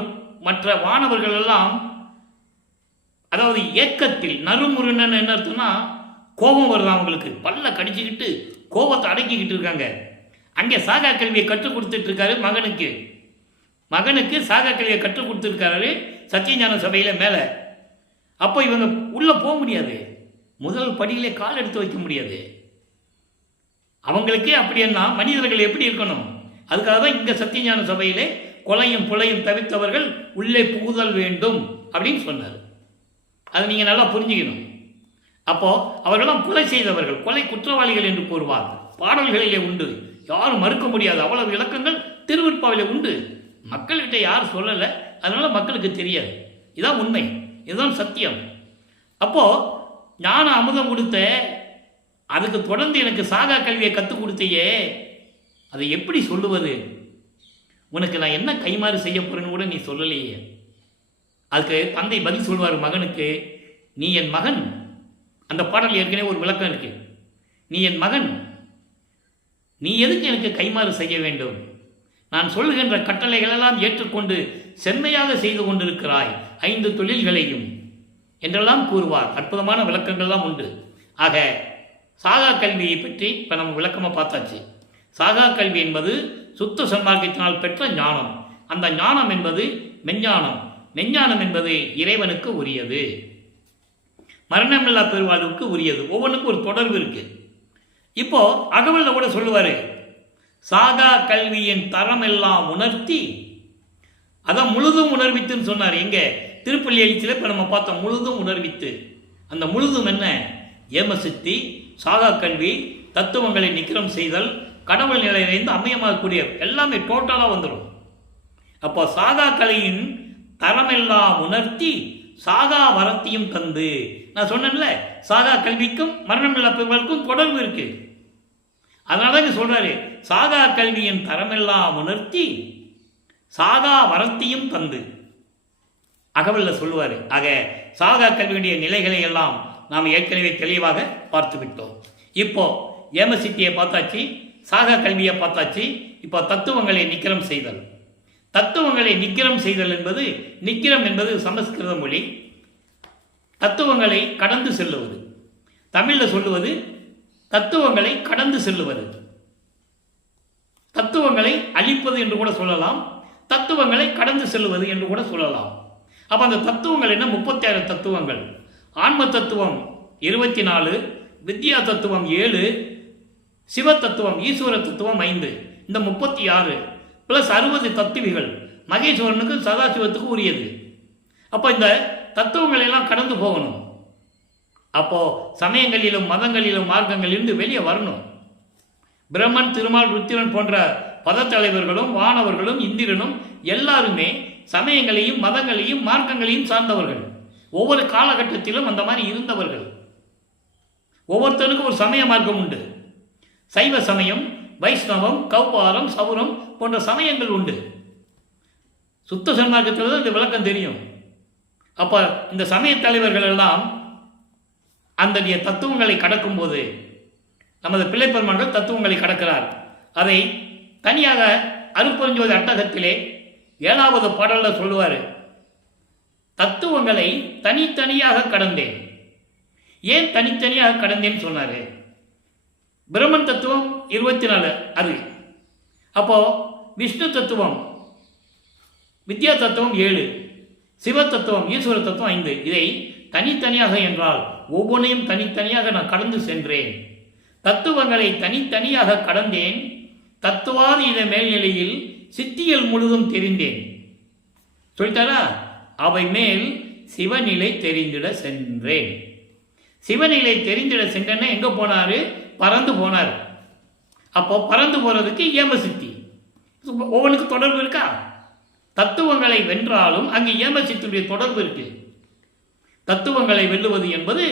மற்ற வானவர்கள் எல்லாம், அதாவது ஏக்கத்தில், நறுமுருணன் என்ன அர்த்தம்னா கோபம் வருது அவங்களுக்கு, பல்ல கடிச்சுக்கிட்டு கோபத்தை அடக்கிக்கிட்டு இருக்காங்க. அங்கே சாகா கல்வியை கற்றுக் கொடுத்துட்டு இருக்காரு மகனுக்கு சாகா கல்வியை கற்றுக் கொடுத்துருக்காரு சத்தியஞான சபையில மேலே. அப்போ இவங்க உள்ள போக முடியாது, முதல் படியிலே கால் எடுத்து வைக்க முடியாது. அவங்களுக்கே அப்படின்னா மனிதர்கள் எப்படி இருக்கணும்? அதுக்காக தான் இங்கே சத்தியஞான சபையிலே கொலையும் புலையும் தவிர்த்தவர்கள் உள்ளே புகுதல் வேண்டும் அப்படின்னு சொன்னார். அதை நீங்கள் நல்லா புரிஞ்சுக்கணும். அப்போ அவர்களெல்லாம் கொலை செய்தவர்கள், கொலை குற்றவாளிகள் என்று கூறுவார். பாடல்களிலே உண்டு, யாரும் மறுக்க முடியாது. அவ்வளவு விளக்கங்கள் திருவிற்பாவிலே உண்டு. மக்கள்கிட்ட யாரும் சொல்லலை, அதனால மக்களுக்கு தெரியாது. இதுதான் உண்மை, இதுதான் சத்தியம். அப்போது ஞான அமுதம் கொடுத்த, அதுக்கு தொடர்ந்து எனக்கு சாகா கல்வியை கற்றுக் கொடுத்தையே, அதை எப்படி சொல்லுவது? உனக்கு நான் என்ன கைமாறு செய்ய போறேன்னு கூட நீ சொல்லலையே. அதுக்கு தந்தை பதில் சொல்வார் மகனுக்கு, நீ என் மகன். அந்த பாடல் ஏற்கனவே ஒரு விளக்கம் இருக்கு. நீ என் மகன், நீ எதுக்கு எனக்கு கைமாறு செய்ய வேண்டும்? நான் சொல்லுகின்ற கட்டளைகளெல்லாம் ஏற்றுக்கொண்டு செம்மையாக செய்து கொண்டிருக்கிறாய் 5 தொழில்களையும் என்றெல்லாம் கூறுவார். அற்புதமான விளக்கங்கள்லாம் உண்டு. ஆக சாகா கல்வியை பற்றி இப்போ நம்ம விளக்கமாக பார்த்தாச்சு. சாகா கல்வி என்பது சுத்த சன்மார்க்கத்தினால் பெற்ற ஞானம். அந்த ஞானம் என்பது மெஞ்ஞானம். மெஞ்ஞானம் என்பது இறைவனுக்கு உரியது, மரணமில்லா பெருவாழ்வுக்கு உரியது. ஒவ்வொன்றுக்கும் ஒரு தொடர்பு இருக்கு. இப்போ அகவல்ல கூட சொல்லுவாரு, சாகா கல்வியின் தரம் எல்லாம் உணர்த்தி, அதான் முழுதும் உணர்வித்துன்னு சொன்னார். எங்க திருப்பள்ளி எழுச்சியில் இப்போ நம்ம பார்த்தோம், முழுதும் உணர்வித்து. அந்த முழுதும் என்ன? ஏமசித்தி, சாகா கல்வி, தத்துவங்களை நிக்கிரம் செய்தல், கடவுள் நிலையிலிருந்து அம்மையமாகக்கூடிய எல்லாமே டோட்டலாக வந்துடும். அப்போ சாகா கலையின் தரமெல்லாம் உணர்த்தி சாகா வரத்தையும் தந்து, நான் சொன்னேன்ல, சாகா கல்விக்கும் மரணமில்லா பெருவாழ்வுக்கும் தொடர்பு இருக்கு. அதனால தான் சொல்றாரு, சாகா கல்வியின் தரமெல்லாம் உணர்த்தி சாகா வரத்தையும் தந்து அகவல்ல சொல்லுவார். ஆக சாகா கல்வியுடைய நிலைகளை எல்லாம் நாம் ஏற்கனவே தெளிவாக பார்த்து விட்டோம். இப்போ ஏமசித்தியை பார்த்தாச்சு, சாகா கல்வியை பார்த்தாச்சு. இப்போ தத்துவங்களை நிக்கிரம் செய்தல். தத்துவங்களை நிக்கிரம் செய்தல் என்பது, நிக்கிரம் என்பது சமஸ்கிருத மொழி. தத்துவங்களை கடந்து செல்லுவது, தமிழில் சொல்லுவது தத்துவங்களை கடந்து செல்லுவது. தத்துவங்களை அழிப்பது என்று கூட சொல்லலாம், தத்துவங்களை கடந்து செல்லுவது என்று கூட சொல்லலாம். அப்போ அந்த தத்துவங்கள் என்ன? 36 தத்துவங்கள். ஆன்ம தத்துவம் 24, வித்யா தத்துவம் 7, சிவ தத்துவம் ஈஸ்வர தத்துவம் 5. இந்த 36 ப்ளஸ் 60 தத்துவிகள் மகேஸ்வரனுக்கு சதாசிவத்துக்கு உரியது. அப்போ இந்த தத்துவங்கள் எல்லாம் கடந்து போகணும். அப்போ சமயங்களிலும் மதங்களிலும் மார்க்கங்களிலிருந்து வெளியே வரணும். பிரம்மன், திருமால், ருத்திரன் போன்ற பதத்தலைவர்களும் வானவர்களும் இந்திரனும் எல்லாருமே சமயங்களையும் மதங்களையும் மார்க்கங்களையும் சார்ந்தவர்கள். ஒவ்வொரு காலகட்டத்திலும் அந்த மாதிரி இருந்தவர்கள். ஒவ்வொருத்தருக்கும் ஒரு சமய மார்க்கம் உண்டு. சைவ சமயம், வைஷ்ணவம், கௌபாரம், சௌரம் போன்ற சமயங்கள் உண்டு. சுத்த சன்மார்க்கத்தில் தான் இந்த விளக்கம் தெரியும். அப்போ இந்த சமய தலைவர்கள் எல்லாம் அந்த தத்துவங்களை கடக்கும்போது, நமது பிள்ளைப்பெருமான்கள் தத்துவங்களை கடக்கிறார். அதை தனியாக அருட்பெருஞ்சோதி அட்டகத்திலே 7வது பாடலில் சொல்லுவார், தத்துவங்களை தனித்தனியாக கடந்தேன். ஏன் தனித்தனியாக கடந்தேன்னு சொன்னார்? பிரம்மன் தத்துவம் 24 அது. அப்போ விஷ்ணு தத்துவம், வித்யா தத்துவம் 7, சிவ தத்துவம் ஈஸ்வர தத்துவம் 5. இதை தனித்தனியாக என்றால் ஒவ்வொன்றையும் தனித்தனியாக நான் கடந்து சென்றேன். தத்துவங்களை தனித்தனியாக கடந்தேன். தத்துவாதீத மேல்நிலையில் சித்தியல் முழுதும் தெரிந்தேன். சொல்லிட்டாரா? அவை மேல் சிவநிலை தெரிந்திட சென்றேன். சிவநிலை தெரிந்திட சென்றேன்னா எங்கே போனார்? பறந்து போனார். அப்போ பறந்து போகிறதுக்கு ஏமசித்தி. ஒவ்வொன்றுக்கு தொடர்பு இருக்கா? தத்துவங்களை வென்றாலும் அங்கே ஏமசித்தியுடைய தொடர்பு இருக்கு. தத்துவங்களை வெல்லுவது என்பது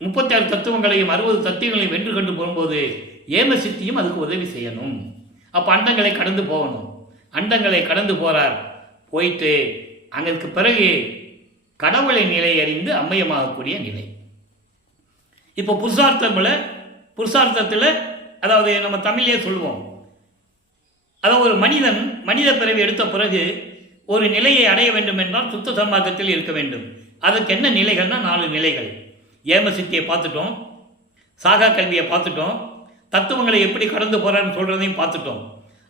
36 தத்துவங்களையும் 60 தத்துவங்களையும் வென்று கொண்டு போகும்போது ஏமசித்தியும் அதுக்கு உதவி செய்யணும். அப்போ அண்டங்களை கடந்து போகணும். அண்டங்களை கடந்து போகிறார். போயிட்டு அங்கற்கு பிறகு கடவுளை நிலை அறிந்து அம்மையமாகக்கூடிய நிலை. இப்போ புருஷார்த்தத்தில் அதாவது நம்ம தமிழே சொல்லுவோம், அதாவது ஒரு மனித பிறவி எடுத்த பிறகு ஒரு நிலையை அடைய வேண்டும் என்றால் சுத்த சன்மார்க்கத்தில் இருக்க வேண்டும். அதுக்கு என்ன நிலைகள்னா 4 நிலைகள். ஏமசித்தியை பார்த்துட்டோம், சாகா கல்வியை பார்த்துட்டோம், தத்துவங்களை எப்படி கடந்து போகிறான்னு சொல்கிறதையும் பார்த்துட்டோம்.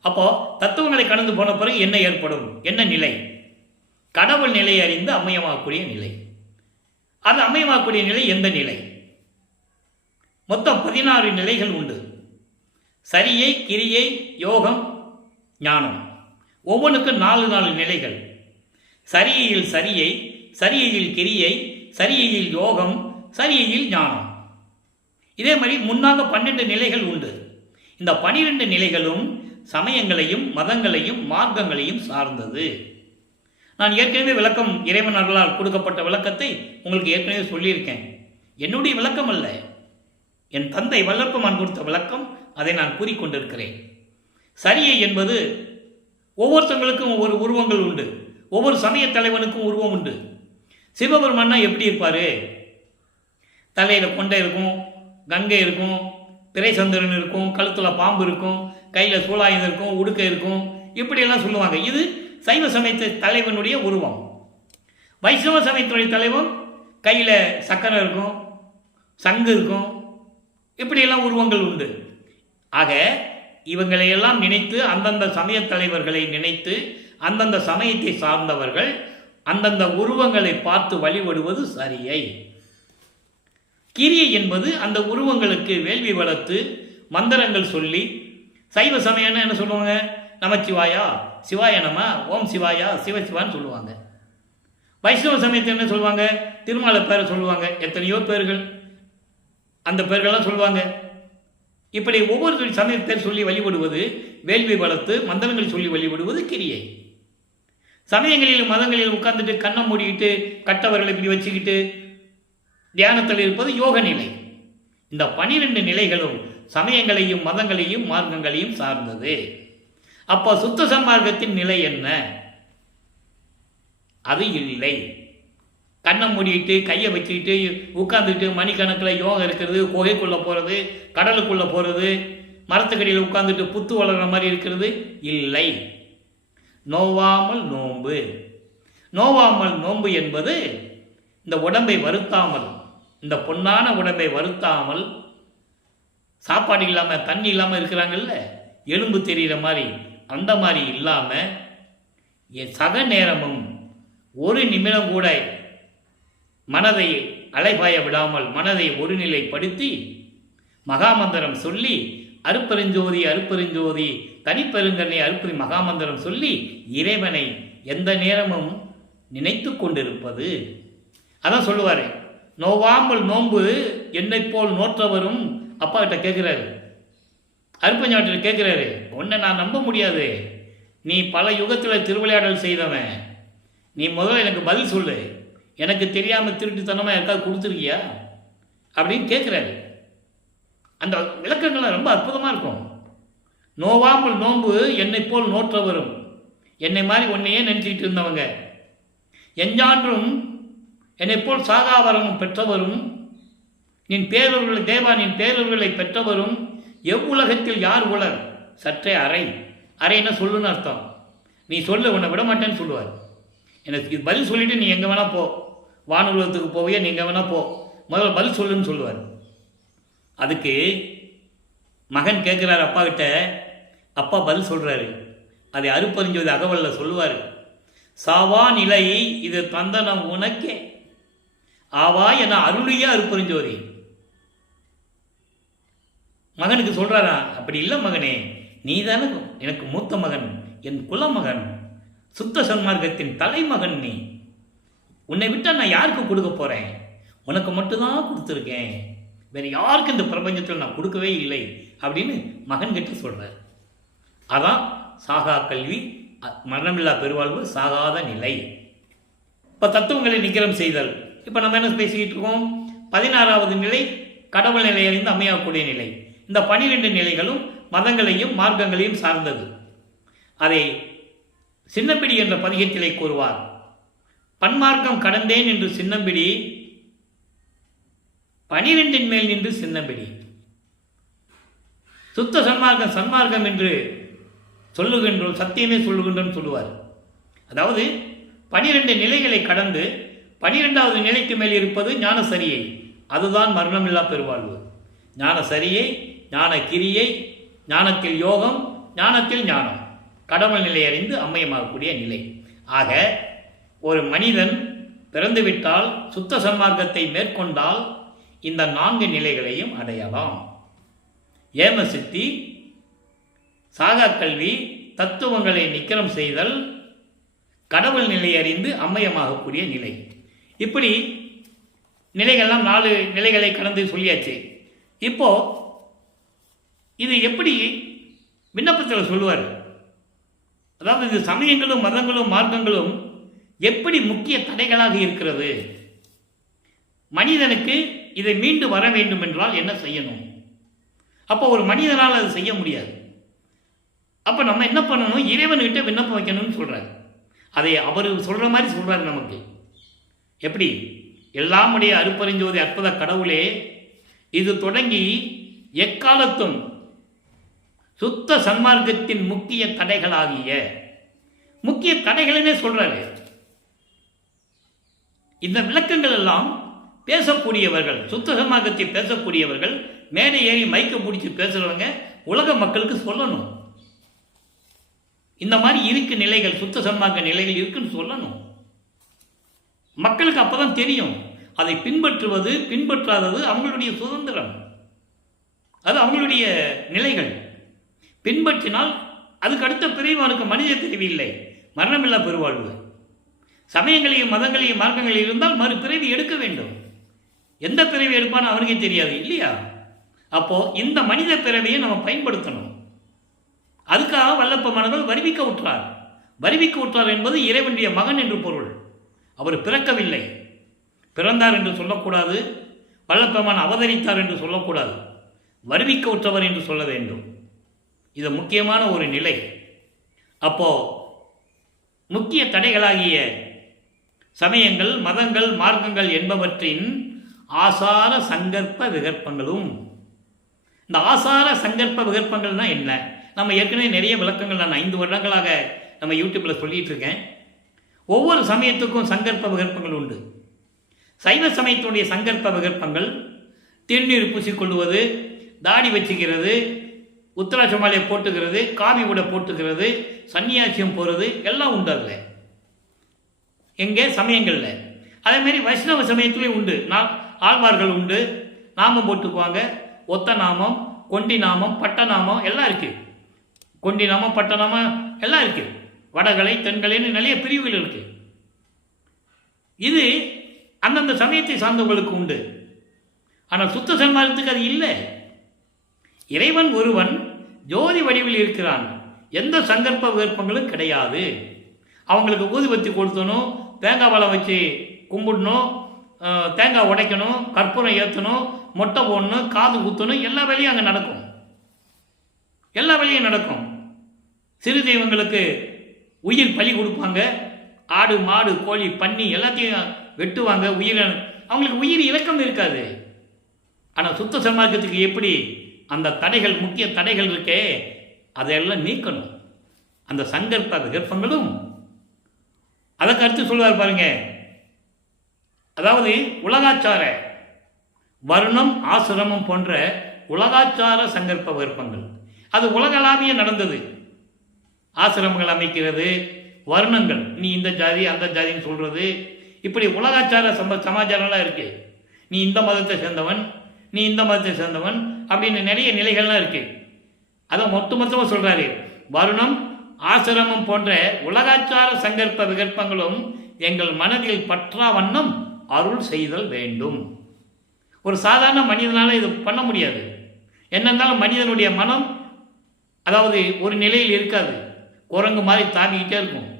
அப்போது தத்துவங்களை கடந்து போன பிறகு என்ன ஏற்படும்? என்ன நிலை? கடவுள் நிலை அறிந்து அம்மையமாகக்கூடிய நிலை. அது அம்மையமாகக்கூடிய நிலை எந்த நிலை? மொத்தம் 16 நிலைகள் உண்டு. சரியை, கிரியை, யோகம், ஞானம். ஒவ்வொன்றுக்கும் 4 நிலைகள். சரியையில் சரியை, சரியையில் கிரியை, சரியையில் யோகம், சரியையில் ஞானம். இதே மாதிரி முன்னாக 12 நிலைகள் உண்டு. இந்த 12 நிலைகளும் சமயங்களையும் மதங்களையும் மார்க்கங்களையும் சார்ந்தது. நான் ஏற்கனவே விளக்கம் இறைவன் அருளால் கொடுக்கப்பட்ட விளக்கத்தை உங்களுக்கு ஏற்கனவே சொல்லியிருக்கேன். என்னுடைய விளக்கம் அல்ல, என் தந்தை வல்லப்பமான் கொடுத்த விளக்கம். அதை நான் கூறிக்கொண்டிருக்கிறேன். சரியை என்பது ஒவ்வொருத்தங்களுக்கும் ஒவ்வொரு உருவங்கள் உண்டு. ஒவ்வொரு சமய தலைவனுக்கும் உருவம் உண்டு. சிவபெருமான்னா எப்படி இருப்பார்? தலையில் கொண்டை இருக்கும், கங்கை இருக்கும், பிறைசந்திரன் இருக்கும், கழுத்தில் பாம்பு இருக்கும், கையில் சூலாயுதம் இருக்கும், உடுக்கை இருக்கும், இப்படியெல்லாம் சொல்லுவாங்க. இது சைவ சமயத்து தலைவனுடைய உருவம். வைஷ்ணவ சமயத்தினுடைய தலைவன் கையில் சக்கரை இருக்கும், சங்கு இருக்கும், இப்படியெல்லாம் உருவங்கள் உண்டு. ஆக இவங்களையெல்லாம் நினைத்து, அந்தந்த சமய தலைவர்களை நினைத்து, அந்தந்த சமயத்தை சார்ந்தவர்கள் அந்தந்த உருவங்களை பார்த்து வழிபடுவது சரியை. கிரியை என்பது அந்த உருவங்களுக்கு வேள்வி வளர்த்து மந்திரங்கள் சொல்லி, சைவ சமயம்னு என்ன சொல்லுவாங்க? நமச்சிவாயா, சிவாய நம, ஓம் சிவாயா, சிவசிவான்னு சொல்லுவாங்க. வைஷ்ணவ சமயத்தை என்ன சொல்லுவாங்க? திருமால பேரை சொல்லுவாங்க. எத்தனையோ பேர்கள், அந்த பேர்கள்லாம் சொல்லுவாங்க. இப்படி ஒவ்வொரு சமயத்தை சொல்லி வழிபடுவது, வேள்வி வளர்த்து மந்திரங்கள் சொல்லி வழிபடுவது கிரியை. சமயங்களிலும் மதங்களிலும் உட்கார்ந்துட்டு கண்ணை மூடிக்கிட்டு கட்டவர்களை இப்படி வச்சுக்கிட்டு தியானத்தில் இருப்பது யோக நிலை. இந்த 12 நிலைகளும் சமயங்களையும் மதங்களையும் மார்க்கங்களையும் சார்ந்தது. அப்போ சுத்த சன்மார்க்கத்தின் நிலை என்ன? அது இல்லை. கண்ணை மூடிக்கிட்டு கையை வச்சுக்கிட்டு உட்காந்துக்கிட்டு மணிக்கணக்கில் யோகம் இருக்கிறது, குகைக்குள்ளே போகிறது, கடலுக்குள்ளே போகிறது, மரத்துக்கடியில் உட்காந்துட்டு புத்து வளர்கிற மாதிரி இருக்கிறது இல்லை. நோவாமல் நோன்பு. நோவாமல் நோன்பு என்பது இந்த உடம்பை வருத்தாமல், இந்த பொன்னான உடம்பை வருத்தாமல், சாப்பாடு இல்லாமல் தண்ணி இல்லாமல் இருக்கிறாங்கல்ல, எலும்பு தெரிகிற மாதிரி, அந்த மாதிரி இல்லாமல் சக நேரமும் ஒரு நிமிடம் கூட மனதை அலைபாய விடாமல் மனதை ஒருநிலைப்படுத்தி மகாமந்திரம் சொல்லி, அருப்பெருஞ்சோதி அருப்பெருஞ்சோதி தனிப்பெருங்கனை அருப்பெரு மகாமந்திரம் சொல்லி இறைவனை எந்த நேரமும் நினைத்து கொண்டிருப்பது. அதான் சொல்லுவார், நோவாமல் நோன்பு என்னை போல் நோற்றவரும். அப்பா கிட்ட கேட்குறாரு, அருப்பஞ்சாட்டில் கேட்குறாரு, உன்னை நான் நம்ப முடியாது, நீ பல யுகத்தில் திருவிளையாடல் செய்தவன், நீ முதல்ல எனக்கு பதில் சொல்லு, எனக்கு தெரியாமல் திருட்டுத்தனமாக யாருக்காவது கொடுத்துருக்கியா அப்படின்னு கேட்குறாரு. அந்த விளக்கங்கள்லாம் ரொம்ப அற்புதமாக இருக்கும். நோவாமல் நோன்பு என்னை போல் நோற்றவரும், என்னை மாதிரி ஒன்னையே நினச்சிக்கிட்டு இருந்தவங்க, எஞ்சான்றும் என்னை போல் சாகாவரமும் பெற்றவரும், நின் பேரவர்களை தேவா நின் பேரவர்களை பெற்றவரும், எவ்வுலகத்தில் யார் உலர் சற்றே அறை. அறைன்னா சொல்லுன்னு அர்த்தம். நீ சொல்லு, உன்னை விட மாட்டேன்னு சொல்லுவார். எனக்கு இது பதில் சொல்லிவிட்டு நீ எங்கே வேணால் போ, வானுலகத்துக்கு போவையே நீ எங்கே வேணால் போ, முதல்ல பதில் சொல்லுன்னு சொல்லுவார். அதுக்கு மகன் கேட்குறாரு அப்பா கிட்ட, அப்பா பதில் சொல்கிறாரு. அதை அருப்பறிஞ்சோதி அகவலில் சொல்லுவார், சாவா நிலை இது தந்தனம் உனக்கே ஆவா என அருளிய அருப்பறிஞ்சோதி. மகனுக்கு சொல்கிறாரா, அப்படி இல்லை மகனே, நீ தானே எனக்கு மூத்த மகன், என் குலமகன், சுத்த சன்மார்க்கத்தின் தலைமகன், நீ உன்னை விட்டால் நான் யாருக்கு கொடுக்க போகிறேன்? உனக்கு மட்டும்தான் கொடுத்துருக்கேன், வேறு யாருக்கும் இந்த பிரபஞ்சத்தில் நான் கொடுக்கவே இல்லை அப்படின்னு மகன்கிட்ட சொல்கிறார். அதான் சாகா கல்வி, மரணமில்லா பெருவாழ்வு, சாகாத நிலை. இப்போ தத்துவங்களை நிகரம் செய்தல். இப்போ நம்ம என்ன பேசிக்கிட்டு இருக்கோம்? 16வது நிலை கடவுள் நிலை அறிந்து அமையக்கூடிய நிலை. இந்த 12 நிலைகளும் மதங்களையும் மார்க்கங்களையும் சார்ந்தது. அதை சின்னம்பிடி என்ற பதிகத்திலே கூறுவார். பன்மார்க்கம் கடந்தேன் என்று சின்னம்பிடி, 12 மேல் நின்று சின்னம்பிடி. சுத்த சன்மார்க்கம் சன்மார்க்கம் என்று சொல்லுகின்றோம், சத்தியமே சொல்லுகின்றோம் சொல்லுவார். அதாவது 12 நிலைகளை கடந்து 12வது நிலைக்கு மேல் இருப்பது ஞான சரியை. அதுதான் மரணமில்லா பெருவாழ்வு. ஞான சரியை, ஞான கிரியை, ஞானத்தில் யோகம், ஞானத்தில் ஞானம், கடவுள் நிலை அறிந்து அம்மையமாகக்கூடிய நிலை. ஆக ஒரு மனிதன் பிறந்துவிட்டால், சுத்த சன்மார்க்கத்தை மேற்கொண்டால் இந்த 4 நிலைகளையும் அடையலாம். ஏமசித்தி, சாகா கல்வி, தத்துவங்களை நிக்கரம் செய்தல், கடவுள் நிலை அறிந்து அம்மையமாகக்கூடிய நிலை. இப்படி நிலைகள்லாம் 4 நிலைகளை கடந்து சொல்லியாச்சு. இப்போ இது எப்படி விண்ணப்பத்தில் சொல்லுவார்? அதாவது இந்த சமயங்களும் மதங்களும் மார்க்கங்களும் எப்படி முக்கிய தடைகளாக இருக்கிறது? மனிதனுக்கு இதை மீண்டு வர வேண்டும் என்றால் என்ன செய்யணும்? அப்போ ஒரு மனிதனால் அது செய்ய முடியாது. அப்போ நம்ம என்ன பண்ணணும்? இறைவன்கிட்ட விண்ணப்பம் வைக்கணும்னு சொல்கிறார். அதை அவர் சொல்கிற மாதிரி சொல்கிறார் நமக்கு. எப்படி? எல்லாமுடைய அருப்பெருஞ்சோதி அற்புத கடவுளே, இது தொடங்கி எக்காலத்தும் சுத்த சன்மார்க்கத்தின் முக்கிய தடைகளாகிய முக்கிய தடைகளே சொல்றாரு. இந்த விளக்கங்கள் எல்லாம் பேசக்கூடியவர்கள், சுத்த சன்மார்க்கத்தை பேசக்கூடியவர்கள், மேடை ஏறி மைக்க பிடிச்சி பேசுறவங்க உலக மக்களுக்கு சொல்லணும். இந்த மாதிரி இருக்கு நிலைகள், சுத்த சன்மார்க்க நிலைகள் இருக்குன்னு சொல்லணும். மக்களுக்கு அப்பதான் தெரியும். அதை பின்பற்றுவது பின்பற்றாதது அவங்களுடைய சுதந்திரம், அது அவங்களுடைய நிலைகள். பின்பற்றினால் அதுக்கு அடுத்த பிரிவு அவனுக்கு மனித பிரிவு இல்லை, மரணமில்லா பெருவாழ்வு. சமயங்களையும் மதங்களையும் மார்க்கங்களையும் இருந்தால் மறு பிறவி எடுக்க வேண்டும். எந்த பிறவி எடுப்பான்னு அவனுக்கே தெரியாது இல்லையா? அப்போ இந்த மனித பிறவியை நம்ம பயன்படுத்தணும். அதுக்காக வல்லப்ப மனங்கள் வருவிக்க விட்டார். வருவிக்க விட்டார் என்பது இறைவனுடைய மகன் என்று பொருள். அவர் பிறக்கவில்லை, பிறந்தார் என்று சொல்லக்கூடாது. வல்லப்பெருமான் அவதரித்தார் என்று சொல்லக்கூடாது. வருவிக்க உற்றவர் என்று சொல்ல வேண்டும். இது முக்கியமான ஒரு நிலை. அப்போ முக்கிய தடைகளாகிய சமயங்கள், மதங்கள், மார்க்கங்கள் என்பவற்றின் ஆசார சங்கற்ப விகற்பங்களும். இந்த ஆசார சங்கற்ப விகற்பங்கள்னா என்ன? நம்ம ஏற்கனவே நிறைய விளக்கங்கள் நான் 5 வருடங்களாக நம்ம யூடியூப்பில் சொல்லிட்டு இருக்கேன். ஒவ்வொரு சமயத்துக்கும் சங்கற்ப விகற்பங்கள் உண்டு. சைவ சமயத்துடைய சங்கற்ப விகற்பங்கள் திருநீர் பூசிக்கொள்வது, தாடி வச்சுக்கிறது, உத்தராட்ச மாலையை போட்டுக்கிறது, காவி உடை போட்டுக்கிறது, சன்னியாசியம் போகிறது எல்லாம் உண்டு. அதில் எங்கே? சமயங்களில். அதேமாரி வைஷ்ணவ சமயத்துலேயும் உண்டு. ஆழ்வார்கள் உண்டு, நாமம் போட்டுக்குவாங்க. ஒத்த நாமம், கொண்டி நாமம், பட்ட நாமம் எல்லாம் இருக்குது. கொண்டி நாமம், பட்ட நாமம் எல்லாம் இருக்குது. வடகலை, தென்கலைன்னு நிறைய பிரிவுகள் இருக்குது. இது அந்தந்த சமயத்தை சார்ந்தவங்களுக்கு உண்டு. ஆனால் சுத்த சன்மார்க்கத்துக்கு அது இல்லை. இறைவன் ஒருவன் ஜோதி வடிவில் இருக்கிறான். எந்த சங்கற்ப விகற்பங்களும் கிடையாது. அவங்களுக்கு ஊதுபத்தி கொடுத்தணும், தேங்காய் பழம் வச்சு கும்பிடணும், தேங்காய் உடைக்கணும், கற்பூரம் ஏற்றணும், மொட்டை போடணும், காது குத்தணும், எல்லா வேலையும் அங்கே நடக்கும். எல்லா வேலையும் நடக்கும். சிறு தெய்வங்களுக்கு உயிர் பலி கொடுப்பாங்க. ஆடு, மாடு, கோழி, பன்னி எல்லாத்தையும் வெட்டுவாங்க. அவங்களுக்கு உயிர் இலக்கம் இருக்காது. ஆனால் சுத்த சன்மார்க்கத்துக்கு எப்படி? அந்த தடைகள், முக்கிய தடைகள் இருக்கே, அதையெல்லாம் நீக்கணும். அந்த சங்கற்ப விகற்பங்களும் அதற்கு அடுத்து சொல்வார் பாருங்க. அதாவது உலகாச்சார வருணம், ஆசிரமம் போன்ற உலகாச்சார சங்கற்ப விகற்பங்கள் அது உலகளாவிய நடந்தது. ஆசிரமங்கள் அமைக்கிறது, வருணங்கள், நீ இந்த ஜாதி அந்த ஜாதின்னு சொல்றது, இப்படி உலகாச்சார சமாச்சாரம்லாம் இருக்கு. நீ இந்த மதத்தை சேர்ந்தவன், நீ இந்த மதத்தை சேர்ந்தவன் அப்படின்னு நிறைய நிலைகள்லாம் இருக்கு. அதை மொத்தமாக சொல்றாரு. வருணம், ஆசிரமம் போன்ற உலகாச்சார சங்கற்ப விகற்பங்களும் எங்கள் மனதில் பற்றா வண்ணம் அருள் செய்தல் வேண்டும். ஒரு சாதாரண மனிதனால் இது பண்ண முடியாது. என்னென்னாலும் மனிதனுடைய மனம் அதாவது ஒரு நிலையில் இருக்காது, குரங்கு மாதிரி தாவிக்கிட்டே இருக்கும்.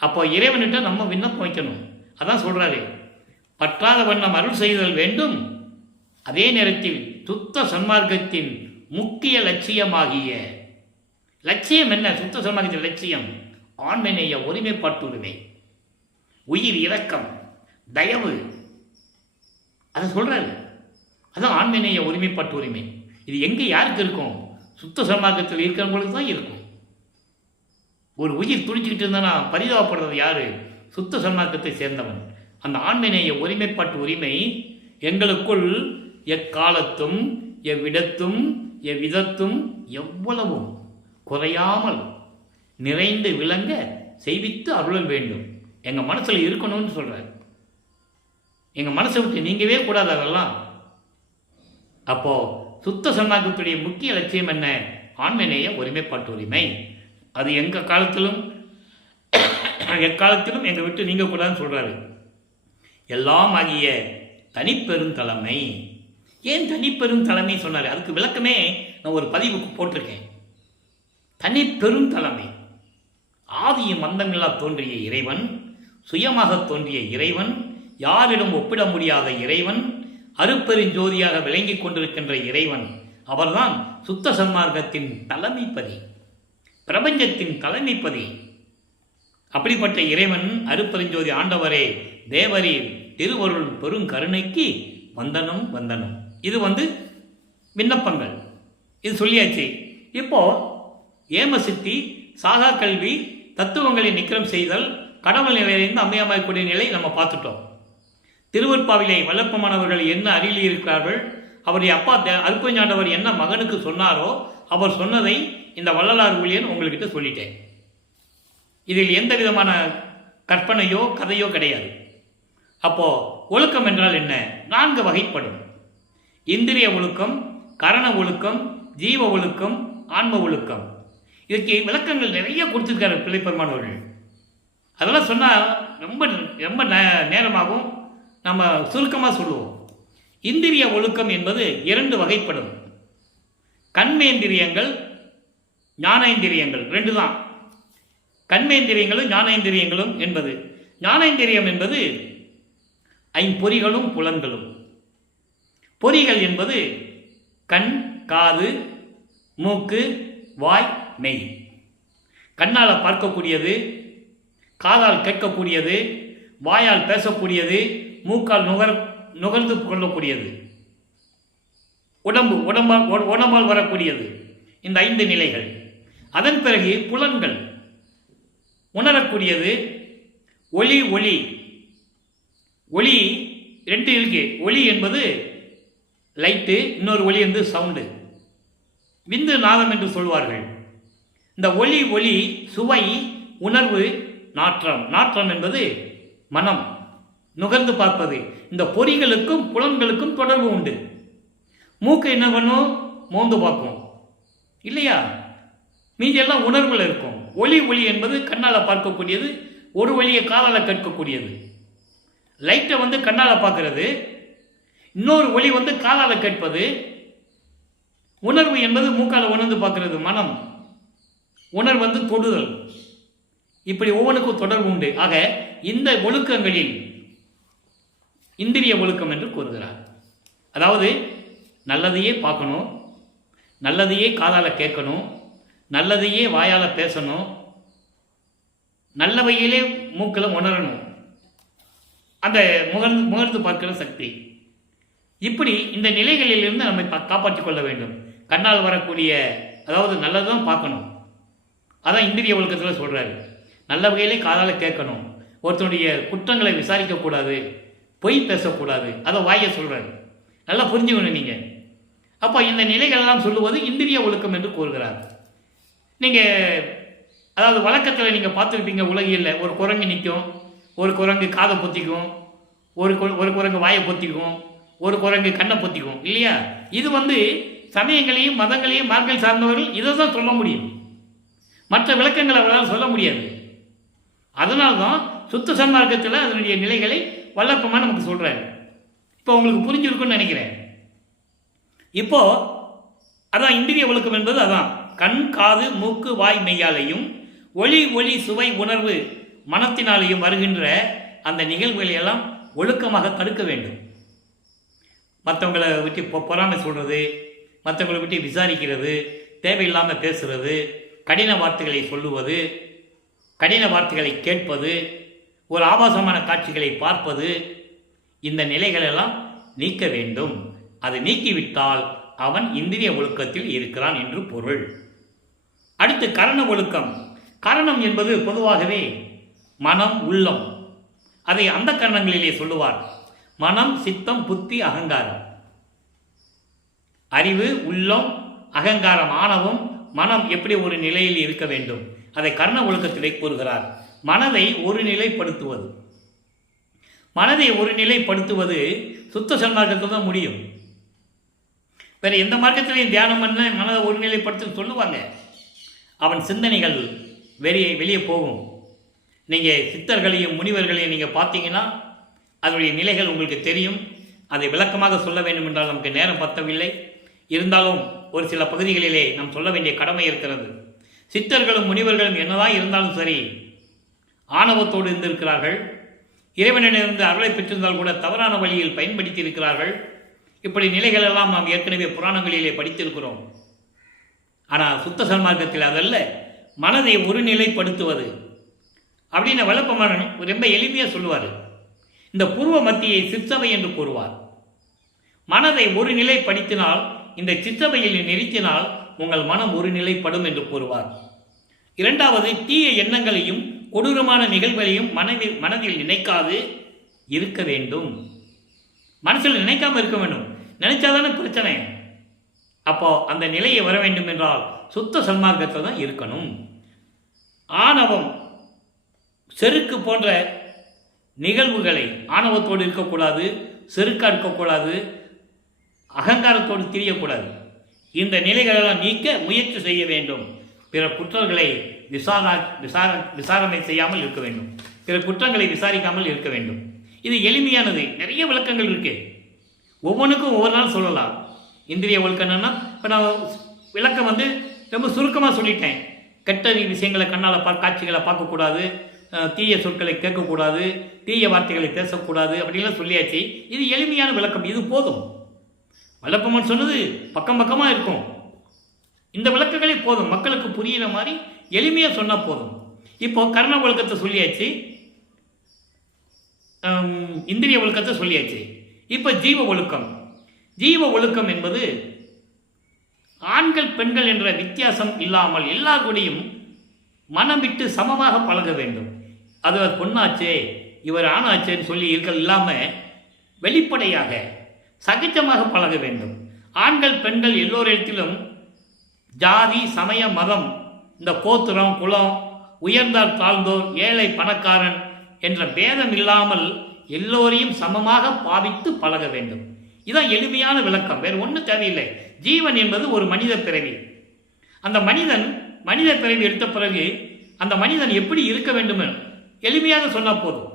அப்போ இறைவன்கிட்ட நம்ம விண்ணப்பம் வைக்கணும். அதான் சொல்றாரு, பற்றாத வண்ணம் அருள் செய்தல் வேண்டும். அதே நேரத்தில் சுத்த சன்மார்க்கத்தின் முக்கிய லட்சியமாகிய லட்சியம் என்ன? சுத்த சன்மார்க்கத்தின் லட்சியம் ஆண்மநேய ஒருமைப்பாட்டுரிமை, உயிர் இரக்கம், தயவு. அதை சொல்றாரு. அதான் ஆண்மநேய ஒருமைப்பாட்டு உரிமை. இது எங்கே யாருக்கு இருக்கும்? சுத்த சன்மார்க்கத்தில் இருக்கிறவங்களுக்கு தான் இருக்கும். ஒரு உயிர் துணிச்சுக்கிட்டு இருந்தானா பரிதாபப்படுறது யாரு? சுத்த சன்மார்க்கத்தை சேர்ந்தவன். அந்த ஆண்மநேய ஒருமைப்பாட்டு உரிமை எங்களுக்குள் எக்காலத்தும் எவ்விடத்தும் எவ்விதத்தும் எவ்வளவும் குறையாமல் நிறைந்து விளங்க செய்வித்து அருளல் வேண்டும். எங்கள் மனசில் இருக்கணும்னு சொல்கிறார். எங்கள் மனசை விட்டு நீங்கவே கூடாது அதெல்லாம். அப்போது சுத்த சன்மார்க்கத்துடைய முக்கிய லட்சியம் என்ன? ஆண்மநேய ஒருமைப்பாட்டு உரிமை. அது எங்கள் காலத்திலும் எக்காலத்திலும் எங்கள் விட்டு நீங்கக்கூடாதுன்னு சொல்கிறாரு. எல்லாம் ஆகிய தனிப்பெரும் தலைமை. ஏன் தனிப்பெரும் தலைமை சொன்னார்? அதுக்கு விளக்கமே நான் ஒரு பதிவுக்கு போட்டிருக்கேன். தனிப்பெரும் தலைமை. ஆதியும் அந்தமில்லா தோன்றிய இறைவன் சுயமாக தோன்றிய இறைவன், யாரிடம் ஒப்பிட முடியாத இறைவன், அருட்பெருஞ்சோதியாக விளங்கிக் கொண்டிருக்கின்ற இறைவன். அவர்தான் சுத்த சன்மார்க்கத்தின் தலைமைப்பதி, பிரபஞ்சத்தின் தலைமைப்பதி. அப்படிப்பட்ட இறைவன் அருட்பெருஞ்சோதி ஆண்டவரே, தேவரீர் திருவருள் பெருங்கருணைக்கு வந்தனம் வந்தனம். இது விண்ணப்பங்கள், இது சொல்லியாச்சு. இப்போ ஏமசித்தி, சாகா கல்வி, தத்துவங்களை நிக்கிரம் செய்தல், கடவுள் நிலையிலிருந்து அம்மையாமக்கூடிய நிலை நம்ம பார்த்துட்டோம். திருவற்பாவிலே வல்லப்பமானவர்கள் என்ன அருளி இருக்கிறார்கள், அவருடைய அப்பா அருட்பெருஞ்சாண்டவர் என்ன மகனுக்கு சொன்னாரோ அவர் சொன்னதை இந்த வள்ளலார் ஊழியன் உங்கள்கிட்ட சொல்லிட்டேன். இதில் எந்த விதமான கற்பனையோ கதையோ கிடையாது. அப்போ ஒழுக்கம் என்றால் என்ன? 4 வகைப்படும். இந்திரிய ஒழுக்கம், கரண ஒழுக்கம், ஜீவ ஒழுக்கம், ஆன்ம ஒழுக்கம். இதுக்கு விளக்கங்கள் நிறைய கொடுத்துருக்காரு பிள்ளைப்பெருமானவர்கள். அதெல்லாம் சொன்னால் ரொம்ப ரொம்ப நேரமாகவும், நம்ம சுருக்கமாக சொல்லுவோம். இந்திரிய ஒழுக்கம் என்பது 2 வகைப்படும். கண்மேந்திரியங்கள், ஞானேந்திரியங்கள் 2 தான். கண்மேந்திரியங்களும் ஞானேந்திரியங்களும் என்பது, ஞானேந்திரியம் என்பது ஐம்பொறிகளும் புலன்களும். பொறிகள் என்பது கண், காது, மூக்கு, வாய், மெய். கண்ணால் பார்க்கக்கூடியது, காதால் கேட்கக்கூடியது, வாயால் பேசக்கூடியது, மூக்கால் நுகர்ந்து கொள்ளக்கூடியது, உடம்பால் வரக்கூடியது. இந்த 5 நிலைகள். அதன் பிறகு புலன்கள், உணரக்கூடியது. ஒளி, ஒளி 2 இருக்கு. ஒளி என்பது லைட்டு, இன்னொரு ஒளி என்பது சவுண்டு, விந்து நாதம் என்று சொல்வார்கள். இந்த ஒளி சுவை, உணர்வு, நாற்றம். நாற்றம் என்பது மனம், நுகர்ந்து பார்ப்பது. இந்த பொறிகளுக்கும் புலன்களுக்கும் தொடர்பு உண்டு. மூக்கு என்ன பண்ணும்? மோந்து பார்க்கும் இல்லையா? மீதி எல்லாம் உணர்வுகள் இருக்கும். ஒளி என்பது கண்ணால் பார்க்கக்கூடியது, ஒரு ஒளியை காலால் கேட்கக்கூடியது. லைட்டை கண்ணால் பார்க்கறது, இன்னொரு ஒளி காலால் கேட்பது. உணர்வு என்பது மூக்கால் உணர்ந்து பார்க்கறது, மனம். உணர்வு தொடுதல். இப்படி ஒவ்வொன்றுக்கும் தொடர்பு உண்டு. ஆக இந்த ஒழுக்கங்களில் இந்திரிய ஒழுக்கம் என்று கூறுகிறார். அதாவது நல்லதையே பார்க்கணும், நல்லதையே காதால் கேட்கணும், நல்லதையே வாயால் பேசணும், நல்லவையிலே மூக்கில் உணரணும். அந்த முகர்ந்து பார்க்கிற சக்தி. இப்படி இந்த நிலைகளிலிருந்து நம்மை காப்பாற்றிக் கொள்ள வேண்டும். கண்ணால் வரக்கூடிய, அதாவது நல்லதான் பார்க்கணும். அதான் இந்திரிய ஒழுக்கத்தில் சொல்கிறாரு. நல்ல வகையிலே காதால் கேட்கணும், ஒருத்தனுடைய குற்றங்களை விசாரிக்கக்கூடாது, பொய் பேசக்கூடாது, அதை வாயை சொல்கிறாரு. நல்லா புரிஞ்சுக்கணும் நீங்கள். அப்போ இந்த நிலைகளெல்லாம் சொல்லுவது இந்திரிய ஒழுக்கம் என்று கூறுகிறார். நீங்கள் அதாவது வழக்கத்தில் நீங்கள் பார்த்துருப்பீங்க, உலகில் ஒரு குரங்கு நிற்கும், ஒரு குரங்கு காதை பொத்திக்கும், ஒரு குரங்கு வாயை பொத்திக்கும், ஒரு குரங்கு கண்ணை பொத்திக்கும் இல்லையா? இது சமயங்களையும் மதங்களையும் மார்க்கல் சார்ந்தவர்கள் இதை தான் சொல்ல முடியும். மற்ற விளக்கங்களை அவர்களால் சொல்ல முடியாது. அதனால்தான் சுத்த சன்மார்க்கத்தில் அதனுடைய நிலைகளை வல்லப்பமாக நமக்கு சொல்கிறாரு. இப்போ உங்களுக்கு புரிஞ்சிருக்குன்னு நினைக்கிறேன். இப்போ அதான் இந்திரிய ஒழுக்கம் என்பது அதான் கண், காது, மூக்கு, வாய், மெய்யாலையும் ஒளி சுவை, உணர்வு மனத்தினாலேயும் வருகின்ற அந்த நிகழ்வுகளை எல்லாம் ஒழுக்கமாக தடுக்க வேண்டும். மற்றவங்களை விட்டு பொறாமை சொல்கிறது, மற்றவங்களை விட்டு விசாரிக்கிறது, தேவையில்லாமல் பேசுகிறது, கடின வார்த்தைகளை சொல்லுவது, கடின வார்த்தைகளை கேட்பது, ஒரு ஆபாசமான காட்சிகளை பார்ப்பது, இந்த நிலைகளெல்லாம் நீக்க வேண்டும். அது நீக்கிவிட்டால் அவன் இந்திரிய ஒழுக்கத்தில் இருக்கிறான் என்று பொருள். அடுத்து கரண ஒழுக்கம். கரணம் என்பது பொதுவாகவே மனம், உள்ளம். அதை அந்த கரணங்களிலே சொல்லுவார். மனம், சித்தம், புத்தி, அகங்காரம். அறிவு, உள்ளம், அகங்காரம், ஆணவம், மனம் எப்படி ஒரு நிலையில் இருக்க வேண்டும், அதை கரண ஒழுக்கத்திலே கூறுகிறார். மனதை ஒரு நிலைப்படுத்துவது. மனதை ஒரு நிலைப்படுத்துவது சுத்த சன்மார்க்கத்தில் தான் முடியும். வேற எந்த மார்க்கத்திலையும் தியானம் பண்ண மனதை ஒரு நிலைப்படுத்த சொல்லுவாங்க. அவன் சிந்தனைகள் வெளியே போகும். நீங்கள் சித்தர்களையும் முனிவர்களையும் நீங்கள் பார்த்தீங்கன்னா அதனுடைய நிலைகள் உங்களுக்கு தெரியும். அதை விளக்கமாக சொல்ல வேண்டும் என்றால் நமக்கு நேரம் பத்தவில்லை. இருந்தாலும் ஒரு சில பகுதிகளிலே நாம் சொல்ல வேண்டிய கடமை இருக்கிறது. சித்தர்களும் முனிவர்களும் என்னதான் இருந்தாலும் சரி, ஆணவத்தோடு இருந்திருக்கிறார்கள். இறைவனிடமிருந்து அருளை பெற்றிருந்தால் கூட தவறான வழியில் பயன்படுத்தி இருக்கிறார்கள். இப்படி நிலைகள் எல்லாம் நாம் ஏற்கனவே புராணங்களிலே படித்திருக்கிறோம். ஆனால் சுத்த சன்மார்க்கத்தில் அதல்ல, மனதை ஒருநிலைப்படுத்துவது அப்படின்னு வல்லப்பமாறன் ரொம்ப எளிமையாக சொல்லுவார். இந்த பூர்வ மத்தியை சிற்சபை என்று கூறுவார். மனதை ஒரு நிலைப்படுத்தினால், இந்த சிற்றபையில் நிறுத்தினால் உங்கள் மனம் ஒரு நிலைப்படும் என்று கூறுவார். இரண்டாவது, தீய எண்ணங்களையும் கொடூரமான நிகழ்வுகளையும் மனதில் நினைக்காது இருக்க வேண்டும். மனசில் நினைக்காம இருக்க வேண்டும். நினைச்சாதானே பிரச்சனை. அப்போ அந்த நிலையை வர வேண்டும் என்றால் சுத்த சன்மார்க்கத்தில் தான் இருக்கணும். ஆணவம், செருக்கு போன்ற நிகழ்வுகளை ஆணவத்தோடு இருக்கக்கூடாது, செருக்கா இருக்கக்கூடாது, அகங்காரத்தோடு திரியக்கூடாது. இந்த நிலைகளெல்லாம் நீக்க முயற்சி செய்ய வேண்டும். பிற குற்றங்களை விசாரணை செய்யாமல் இருக்க வேண்டும். பிற குற்றங்களை விசாரிக்காமல் இருக்க வேண்டும். இது எளிமையானது. நிறைய விளக்கங்கள் இருக்கு. ஒவ்வொன்றுக்கும் ஒவ்வொரு நாள் சொல்லலாம். இந்திரிய ஒழுக்கம்னா இப்போ நான் விளக்கம் ரொம்ப சுருக்கமாக சொல்லிட்டேன். கெட்ட விஷயங்களை கண்ணால் காட்சிகளை பார்க்கக்கூடாது, தீய சொற்களை கேட்கக்கூடாது, தீய வார்த்தைகளை பேசக்கூடாது அப்படின்லாம் சொல்லியாச்சு. இது எளிமையான விளக்கம். இது போதும். வல்லப்பமன் சொன்னது பக்கம் பக்கமாக இருக்கும். இந்த விளக்கங்களே போதும். மக்களுக்கு புரிகிற மாதிரி எளிமையாக சொன்னால் போதும். இப்போ கர்ண ஒழுக்கத்தை சொல்லியாச்சு, இந்திரிய ஒழுக்கத்தை சொல்லியாச்சு. இப்போ ஜீவ ஒழுக்கம். ஜீவ ஒழுக்கம் என்பது ஆண்கள் பெண்கள் என்ற வித்தியாசம் இல்லாமல் எல்லாருடையும் மனம் விட்டு சமமாக பழக வேண்டும். அது பொண்ணாச்சே இவர் ஆணாச்சேன்னு சொல்லி இருக்க இல்லாமல் வெளிப்படையாக சகஜமாக பழக வேண்டும். ஆண்கள் பெண்கள் எல்லோரிடத்திலும் ஜாதி சமய மதம், இந்த கோத்திரம் குலம், உயர்ந்தார் தாழ்ந்தோர், ஏழை பணக்காரன் என்ற பேதம் இல்லாமல் எல்லோரையும் சமமாக பாவித்து பழக வேண்டும். இதான் எளிமையான விளக்கம். வேறு ஒன்றும் தேவையில்லை. ஜீவன் என்பது ஒரு மனித பிறவி. அந்த மனித பிறவி எடுத்த பிறகு அந்த மனிதன் எப்படி இருக்க வேண்டும் எளிமையாக சொன்னால் போதும்.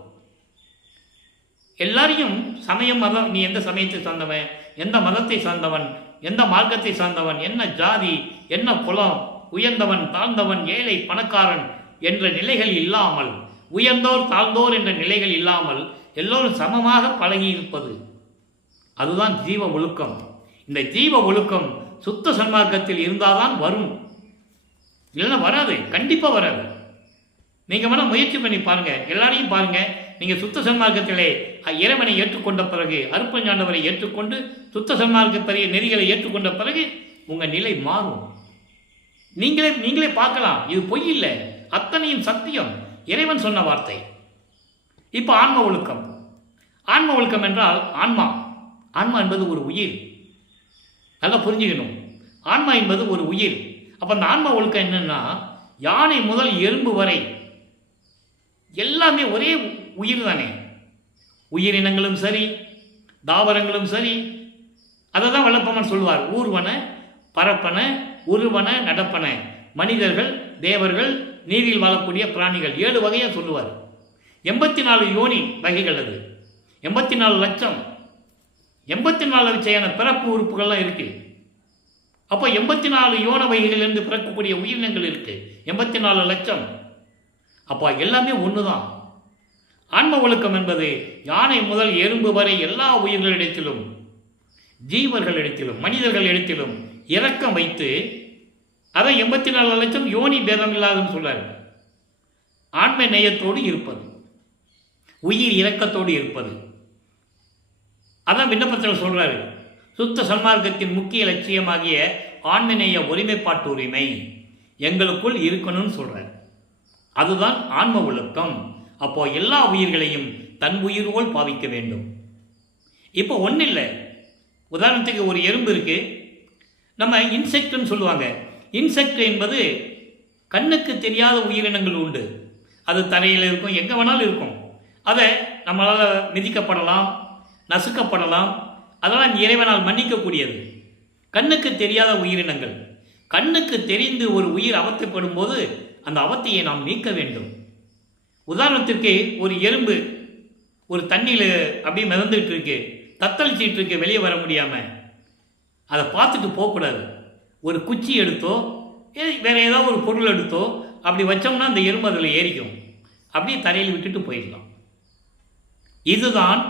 எல்லாரையும் சமயம் மதம், நீ எந்த சமயத்தை சார்ந்தவன், எந்த மதத்தை சார்ந்தவன், எந்த மார்க்கத்தை சார்ந்தவன், என்ன ஜாதி, என்ன குலம், உயர்ந்தவன் தாழ்ந்தவன், ஏழை பணக்காரன் என்ற நிலைகள் இல்லாமல், உயர்ந்தோர் தாழ்ந்தோர் என்ற நிலைகள் இல்லாமல் எல்லோரும் சமமாக பழகி இருப்பது, அதுதான் ஜீவ ஒழுக்கம். இந்த ஜீவ ஒழுக்கம் சுத்த சன்மார்க்கத்தில் இருந்தால்தான் வரும். இல்லைன்னா வராது, கண்டிப்பாக வராது. நீங்கள் வேணால் முயற்சி பண்ணி பாருங்கள். எல்லாரையும் பாருங்கள். நீங்கள் சுத்த சன்மார்க்கத்திலே இறைவனை ஏற்றுக்கொண்ட பிறகு, அருப்பஞாண்டவரை ஏற்றுக்கொண்டு சுத்த சன்மார்க்க நெறிகளை ஏற்றுக்கொண்ட பிறகு உங்கள் நிலை மாறும். நீங்களே பார்க்கலாம். இது பொய் இல்லை, அத்தனையும் சத்தியம். இறைவன் சொன்ன வார்த்தை. இப்போ ஆன்ம ஒழுக்கம். ஆன்ம ஒழுக்கம் என்றால் ஆன்மா என்பது ஒரு உயிர். நல்லா புரிஞ்சுக்கணும். ஆன்மா என்பது ஒரு உயிர். அப்போ அந்த ஆன்ம ஒழுக்கம் என்னன்னா, யானை முதல் எறும்பு வரை எல்லாமே ஒரே உயிர் தானே. உயிரினங்களும் சரி, தாவரங்களும் சரி. அதை தான் வல்லப்பமன் சொல்வார். ஊர்வன, பரப்பன, உருவன, நடப்பன. மனிதர்கள், தேவர்கள், நீரில் வாழக்கூடிய பிராணிகள், 7 வகையாக சொல்லுவார். 84 யோனி வகைகள். அது 84 லட்சம், 84 வகையான பிறப்பு உறுப்புகள்லாம் இருக்கு. அப்போ 84 யோன வகைகளிலிருந்து பிறக்கக்கூடிய உயிரினங்கள் இருக்கு. 84 லட்சம். அப்போ எல்லாமே ஒன்று தான். ஆன்ம ஒழுக்கம் என்பது யானை முதல் எறும்பு வரை எல்லா உயிர்களிடத்திலும், ஜீவர்களிடத்திலும், மனிதர்களிடத்திலும் இரக்கம் வைத்து, அதை 84 லட்சம் யோனி பேதம் இல்லாதுன்னு சொல்றாரு. ஆன்ம நேயத்தோடு இருப்பது, உயிர் இரக்கத்தோடு இருப்பது. அதான் விண்ணப்பத்தில் சொல்றாரு. சுத்த சன்மார்க்கத்தின் முக்கிய லட்சியமாகிய ஆன்மநேய ஒருமைப்பாட்டு உரிமை எங்களுக்குள் இருக்கணும்னு சொல்றாரு. அதுதான் ஆன்ம ஒழுக்கம். அப்போ எல்லா உயிர்களையும் தன் உயிர் போல் பாவிக்க வேண்டும். இப்போ ஒன்றும் இல்லை. உதாரணத்துக்கு ஒரு எறும்பு இருக்கு. நம்ம இன்செக்ட்னு சொல்லுவாங்க. இன்செக்ட் என்பது கண்ணுக்கு தெரியாத உயிரினங்கள் உண்டு. அது தரையில் இருக்கும், எங்கே வேணாலும் இருக்கும். அதை நம்மளால் மிதிக்கப்படலாம், நசுக்கப்படலாம். அதெல்லாம் இறைவனால் மன்னிக்கக்கூடியது. கண்ணுக்கு தெரியாத உயிரினங்கள். கண்ணுக்கு தெரிந்து ஒரு உயிர் அவத்தைப்படும் போது அந்த அவத்தையை நாம் நீக்க வேண்டும். உதாரணத்திற்கு ஒரு எறும்பு ஒரு தண்ணியில் அப்படியே மிதந்துட்டு இருக்கு, தத்தளிச்சிட்டு இருக்கு, வெளியே வர முடியாமல். அதை பார்த்துட்டு போகக்கூடாது. ஒரு குச்சி எடுத்தோ வேற ஏதாவது ஒரு பொருள் எடுத்தோ அப்படி வச்சோம்னா அந்த எறும்பு அதில் ஏறிக்கும். அப்படியே தரையில் விட்டுட்டு போயிடலாம். இதுதான்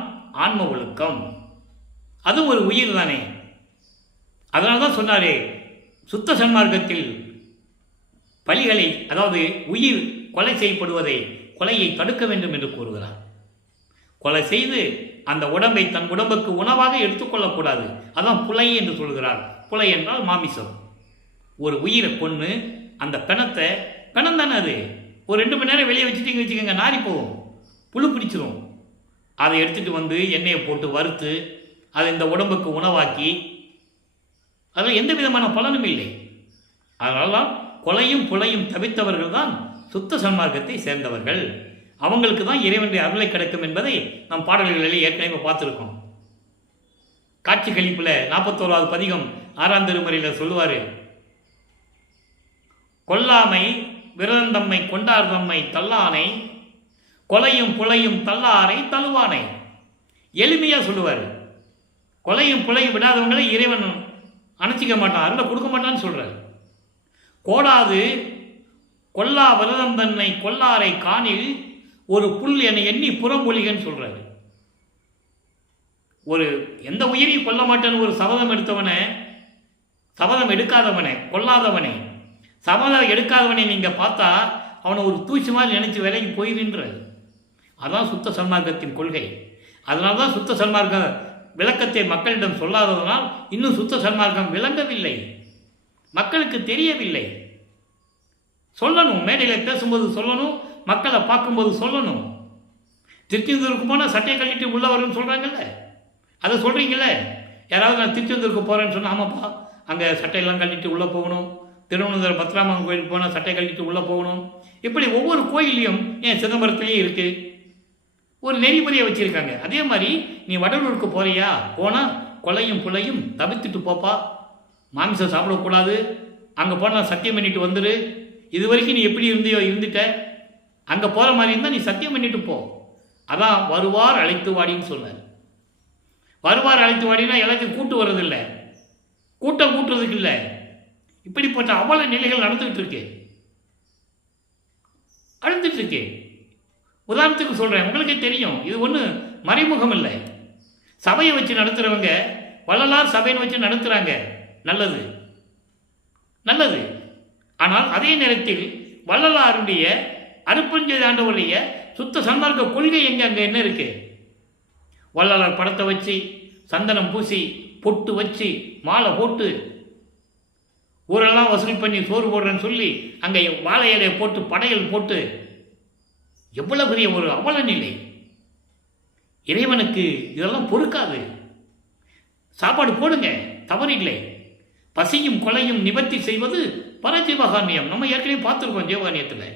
ஆன்ம ஒழுக்கம். அது ஒரு உயிர் தானே. அதனால தான் சொன்னாரே, சுத்த சன்மார்க்கத்தில் பலிகளை, அதாவது உயிர் கொலை செய்யப்படுவதை, கொலையை தடுக்க வேண்டும் என்று கூறுகிறார். கொலை செய்து அந்த உடம்பை தன் உடம்புக்கு உணவாக எடுத்துக்கொள்ளக்கூடாது. அதான் புலை என்று சொல்கிறார். புலை என்றால் மாமிசம். ஒரு உயிரை கொன்று அந்த பிணத்தை, பிணம் தானே அது, ஒரு 2 மணி நேரம் வெளியே வச்சுட்டீங்க வச்சுக்கோங்க, நாரி போகும், புழு பிடிச்சிடும். அதை எடுத்துகிட்டு வந்து எண்ணெயை போட்டு வறுத்து அதை இந்த உடம்புக்கு உணவாக்கி அதில் எந்த விதமான பலனும் இல்லை. அதனால தான் கொலையும் புலையும் தவித்தவர்கள் தான் சுத்த சன்மார்க்கத்தை சேர்ந்தவர்கள். அவங்களுக்கு தான் இறைவனுடைய அருளை கிடைக்கும் என்பதை நம் பாடல்களில் ஏற்கனவே பார்த்துருக்கோம். காட்சி கழிப்பில் 41வது பதிகம் 6ஆம் திருமுறையில் சொல்லுவார், கொல்லாமை விரதந்தம்மை கொண்டார் தம்மை தள்ளானை, கொலையும் புலையும் தள்ளாரை தழுவானை. எளிமையாக சொல்லுவார். கொலையும் புலையும் விடாதவங்களை இறைவன் அணைச்சிக்க மாட்டான், அருளை கொடுக்க மாட்டான்னு சொல்கிறார். கோடாது கொல்லா விரதம் தன்னை கொல்லாரை காணில் ஒரு புல் என எண்ணி புறம்பொழிகன்னு சொல்கிறாரு. ஒரு எந்த உயிரையும் கொல்ல மாட்டேன்னு ஒரு சபதம் எடுத்தவனை, சபதம் எடுக்காதவனை, கொல்லாதவனை, சபதம் எடுக்காதவனை நீங்கள் பார்த்தா அவனை ஒரு தூசி மாதிரி நினைச்சு விலைக்கு போயிருன்றார். அதான் சுத்த சன்மார்க்கத்தின் கொள்கை. அதனால தான் சுத்த சன்மார்க்க விளக்கத்தை மக்களிடம் சொல்லாததனால் இன்னும் சுத்த சன்மார்க்கம் விளங்கவில்லை, மக்களுக்கு தெரியவில்லை. சொல்லணும், மேடையில் பேசும்போது சொல்லணும், மக்களை பார்க்கும்போது சொல்லணும். திருச்செந்தூருக்கு போனால் சட்டையை கட்டிட்டு உள்ள வரும்னு சொல்கிறாங்கல்ல, அதை சொல்கிறீங்களே. யாராவது நான் திருச்செந்தூருக்கு போகிறேன்னு சொன்னால், ஆமாப்பா அங்கே சட்டையெல்லாம் கட்டிட்டு உள்ளே போகணும், திருவனந்தபுரம் பத்ராமன் கோயிலுக்கு போனால் சட்டை கட்டிட்டு உள்ளே போகணும். இப்படி ஒவ்வொரு கோயிலையும், ஏன் சிதம்பரத்துலேயும் இருக்குது, ஒரு நெறிமுறையை வச்சுருக்காங்க. அதே மாதிரி நீ வடலூருக்கு போகிறியா, போனால் கொலையும் புலையும் தவிர்த்துட்டு போப்பா, மாமிசம் சாப்பிடக்கூடாது, அங்கே போனால் சத்தியம் பண்ணிட்டு வந்துடு, இது வரைக்கும் நீ எப்படி இருந்தியோ இருந்துட்ட, அங்கே போகிற மாதிரி இருந்தால் நீ சத்தியம் பண்ணிட்டு போ. அதான் வருவார் அழைத்து வாடின்னு சொன்னார். வருவார் அழைத்து வாடினா எல்லாத்தையும் கூட்டு வர்றதில்லை, கூட்டம் கூட்டுறதுக்கு இல்லை. இப்படிப்பட்ட அவல நிலைகள் நடந்துகிட்டு இருக்கு, அழுந்துட்டு இருக்கு. உதாரணத்துக்கு சொல்கிறேன், உங்களுக்கே தெரியும், இது ஒன்றும் மறைமுகம் இல்லை. சபையை வச்சு நடத்துகிறவங்க வள்ளலார் சபையை வச்சு நடத்துகிறாங்க, நல்லது நல்லது. ஆனால் அதே நேரத்தில் வள்ளலாருடைய அருப்பஞ்செய்த ஆண்டவருடைய சுத்த சன்மார்க்க கொள்கை எங்கே, அங்கே என்ன இருக்கு? வள்ளலார் படத்தை வச்சு சந்தனம் பூசி பொட்டு வச்சு மாலை போட்டு ஊரெல்லாம் வசூல் பண்ணி சோறு போடுறேன்னு சொல்லி அங்கே வாழை இலையை போட்டு படையல் போட்டு, எவ்வளவு பெரிய ஒரு அவல நிலை. இறைவனுக்கு இதெல்லாம் பொறுக்காது. சாப்பாடு போடுங்க, தவறில்லை. பசியும் கொலையும் நிவர்த்தி செய்வது பரஜீவகாரணியம். நம்ம ஏற்கனவே பார்த்துருக்கோம் ஜீவகாரணியத்தில்.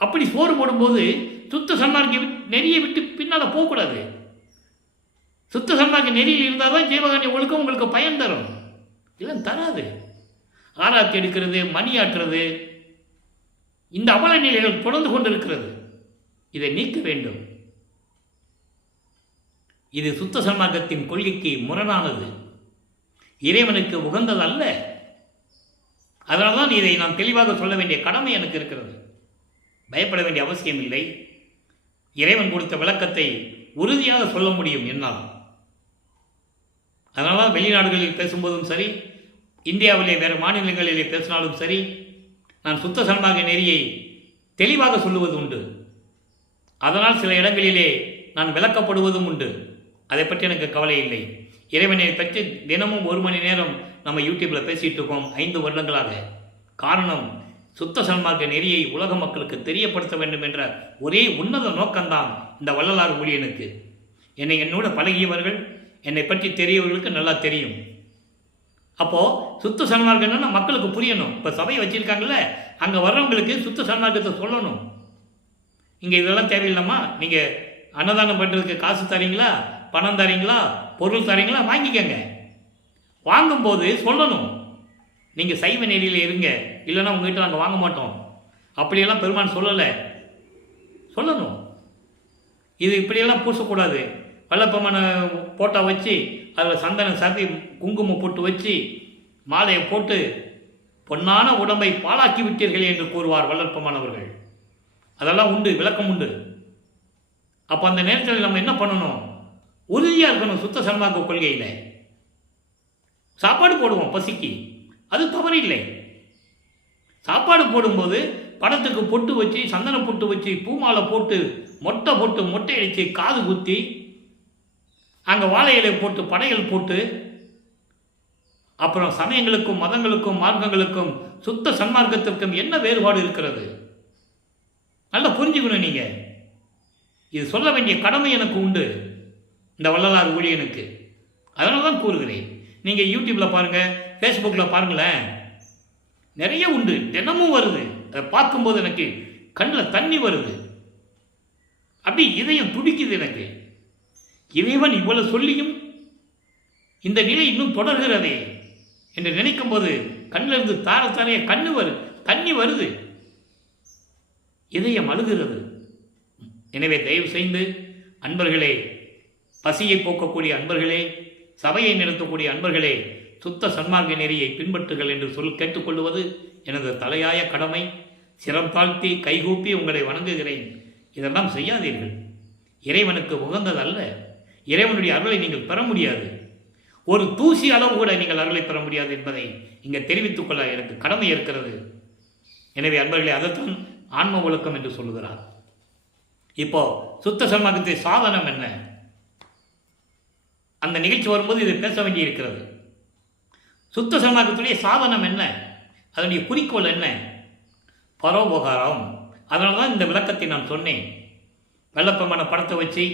அப்படி சோறு போடும்போது சுத்த சன்மார்க்க நெறியை விட்டு பின்னால் போகக்கூடாது. சுத்த சன்மார்க்க நெறியில் இருந்தால் தான் ஜீவகாரணிய ஒழுக்கம் உங்களுக்கு பயன் தரும், இல்லை தராது. ஆராய்ச்சி எடுக்கிறது, மணியாற்றுறது, இந்த அவல நிலைகள் தொடர்ந்து கொண்டிருக்கிறது. இதை நீக்க வேண்டும். இது சுத்த சன்மார்க்கத்தின் கொள்கைக்கு முரணானது, இறைவனுக்கு உகந்தது அல்ல. அதனால்தான் இதை நான் தெளிவாக சொல்ல வேண்டிய கடமை எனக்கு இருக்கிறது. பயப்பட வேண்டிய அவசியம் இல்லை. இறைவன் கொடுத்த விளக்கத்தை உறுதியாக சொல்ல முடியும் என்னால். அதனால வெளிநாடுகளில் பேசும்போதும் சரி, இந்தியாவிலே வேறு மாநிலங்களிலே பேசினாலும் சரி, நான் சுத்த சன்மார்க்க நெறியை தெளிவாக சொல்லுவது உண்டு. அதனால் சில இடங்களிலே நான் விளக்கப்படுவதும் உண்டு. அதை பற்றி எனக்கு கவலை இல்லை. இறைவனை பற்றி தினமும் 1 மணி நேரம் நம்ம யூடியூப்பில் பேசிகிட்டு இருக்கோம் 5 வருடங்களாக. காரணம், சுத்த சன்மார்க்க நெறியை உலக மக்களுக்கு தெரியப்படுத்த வேண்டும் என்ற ஒரே உன்னத நோக்கம்தான் இந்த வள்ளலார் ஊழியனுக்கு. என்னோட பழகியவர்கள், என்னை பற்றி தெரியவர்களுக்கு நல்லா தெரியும். அப்போது சுத்த சன்மார்க்கம்னா மக்களுக்கு புரியணும். இப்போ சபையை வச்சுருக்காங்கல்ல, அங்கே வர்றவங்களுக்கு சுத்த சன்மார்க்கத்தை சொல்லணும். இங்கே இதெல்லாம் தேவையில்லாமா, நீங்கள் அன்னதானம் பண்ணுறதுக்கு காசு தரீங்களா, பணம் தரீங்களா, பொருள் தரீங்களா, வாங்கிக்கங்க. வாங்கும்போது சொல்லணும், நீங்கள் சைவ நெறியில் இருங்க, இல்லைன்னா உங்கள்கிட்ட நாங்கள் வாங்க மாட்டோம். அப்படியெல்லாம் பெருமான் சொல்லலை, சொல்லணும். இது இப்படியெல்லாம் பூசக்கூடாது. வல்லப்பமான போட்டா வச்சு அதில் சந்தனம் சதி குங்குமம் போட்டு வச்சு மாலையை போட்டு பொன்னான உடம்பை பாழாக்கி விட்டீர்கள் என்று கூறுவார் வல்லற்பமானவர்கள். அதெல்லாம் உண்டு, விளக்கம் உண்டு. அப்போ அந்த நேரத்தில் நம்ம என்ன பண்ணணும்? உறுதியாக இருக்கணும். சுத்த சன்மார்க்க கொள்கையில் சாப்பாடு போடுவோம் பசிக்கு, அது தவறு இல்லை. சாப்பாடு போடும்போது படத்துக்கு பொட்டு வச்சு, சந்தன பொட்டு வச்சு, பூமாலை போட்டு, மொட்டை போட்டு, மொட்டை அடித்து, காது குத்தி, அங்கே வாழை இலை போட்டு, படையல் போட்டு, அப்புறம் சமயங்களுக்கும் மதங்களுக்கும் மார்க்கங்களுக்கும் சுத்த சன்மார்க்கத்திற்கும் என்ன வேறுபாடு இருக்கிறது? நல்லா புரிஞ்சுக்கணும். நீங்கள் இது சொல்ல வேண்டிய கடமை எனக்கு உண்டு, இந்த வள்ளலார் ஊழியனுக்கு. அதனால தான் கூறுகிறேன். நீங்கள் யூடியூப்பில் பாருங்கள், ஃபேஸ்புக்கில் பாருங்களேன், நிறைய உண்டு, தினமும் வருது. அதை பார்க்கும்போது எனக்கு கண்ணில் தண்ணி வருது, அப்படி இதயம் துடிக்குது எனக்கு. இறைவன் இவ்வளவு சொல்லியும் இந்த நிலை இன்னும் தொடர்கிறதே என்று நினைக்கும் போது கண்ணிலிருந்து தாரைய தண்ணி வருது, இதயம் அழுகிறது. எனவே தயவு செய்து அன்பர்களே, பசியை போக்கக்கூடிய அன்பர்களே, சபையை நடத்தக்கூடிய அன்பர்களே, சுத்த சன்மார்க்க நெறியை பின்பற்றுங்கள் என்று கேட்டுக்கொள்வது எனது தலையாய கடமை. சிரம் தாழ்த்தி கைகூப்பி உங்களை வணங்குகிறேன். இதெல்லாம் செய்யாதீர்கள். இறைவனுக்கு உகந்ததல்ல. இறைவனுடைய அருளை நீங்கள் பெற முடியாது. ஒரு தூசி அளவு கூட நீங்கள் அருளை பெற முடியாது என்பதை இங்கே தெரிவித்துக் கொள்ள எனக்கு கடமை இருக்கிறது. எனவே அன்பர்களே, அதைத்தான் ஆன்ம ஒழுக்கம் என்று சொல்லுகிறார். இப்போ சுத்த சன்மார்க்கத்தை சாதனம் என்ன? அந்த நிகழ்ச்சி வரும்போது இதை பேச வேண்டி இருக்கிறது. சுத்த சன்மார்க்கத்துடைய சாதனம் என்ன? அதனுடைய குறிக்கோள் என்ன? பரோபகாரம். அதனால தான் இந்த விளக்கத்தை நான் சொன்னேன். வெள்ளப்பமான படத்தை வச்சு,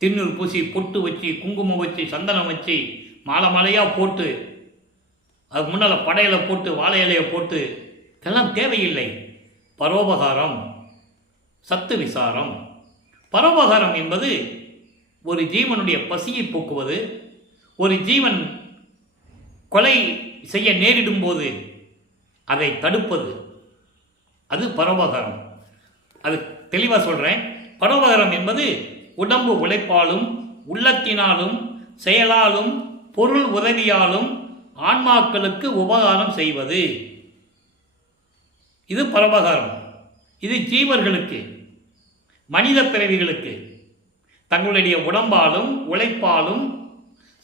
திண்ணூர் பூசி, பொட்டு வச்சு, குங்குமம் வச்சு, சந்தனம் வச்சு, மாலை மாலையாக போட்டு, அது முன்னால் படையலை போட்டு, வாழை இலையை போட்டு, இதெல்லாம் தேவையில்லை. பரோபகாரம், சத்து விசாரம். பரோபகாரம் என்பது ஒரு ஜீவனுடைய பசியை போக்குவது. ஒரு ஜீவன் கொலை செய்ய நேரிடும் போது அதை தடுப்பது, அது பரோபகாரம். அது தெளிவாக சொல்கிறேன். பரோபகாரம் என்பது உடம்பு உழைப்பாலும், உள்ளத்தினாலும், செயலாலும், பொருள் உதவியாலும் ஆன்மாக்களுக்கு உபகாரம் செய்வது. இது பரோபகாரம். இது ஜீவர்களுக்கு, மனித பிறவிகளுக்கு தங்களுடைய உடம்பாலும் உழைப்பாலும்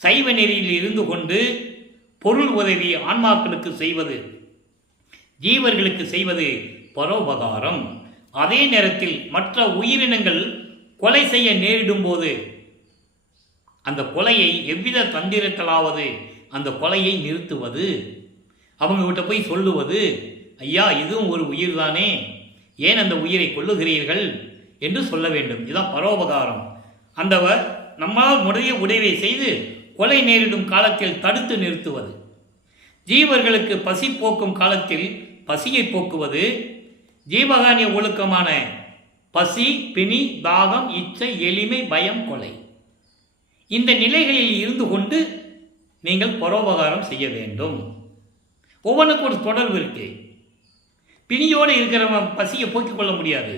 சைவ நெறியில் இருந்து கொண்டு பொருள் உதவி ஆன்மாக்களுக்கு செய்வது, ஜீவர்களுக்கு செய்வது பரோபகாரம். அதே நேரத்தில் மற்ற உயிரினங்கள் கொலை செய்ய நேரிடும் போது அந்த கொலையை எவ்வித தந்திரத்தலாவது அந்த கொலையை நிறுத்துவது, அவங்க கிட்ட போய் சொல்லுவது, ஐயா இதுவும் ஒரு உயிர் தானே, ஏன் அந்த உயிரை கொல்லுகிறீர்கள் என்று சொல்ல வேண்டும். இதுதான் பரோபகாரம். அந்த நம்மால் முடிய உதவியை செய்து கொலை நேரிடும் காலத்தில் தடுத்து நிறுத்துவது, ஜீவர்களுக்கு பசி போக்கும் காலத்தில் பசியை போக்குவது, ஜீவகானிய ஒழுக்கமான பசி, பிணி, தாகம், இச்சை, எளிமை, பயம், கொலை, இந்த நிலைகளில் இருந்து கொண்டு நீங்கள் பரோபகாரம் செய்ய வேண்டும். ஒவ்வொன்றுக்கு ஒரு தொடர்பு இருக்கு. பிணியோடு இருக்கிறவன் பசியை போக்கிக் கொள்ள முடியாது.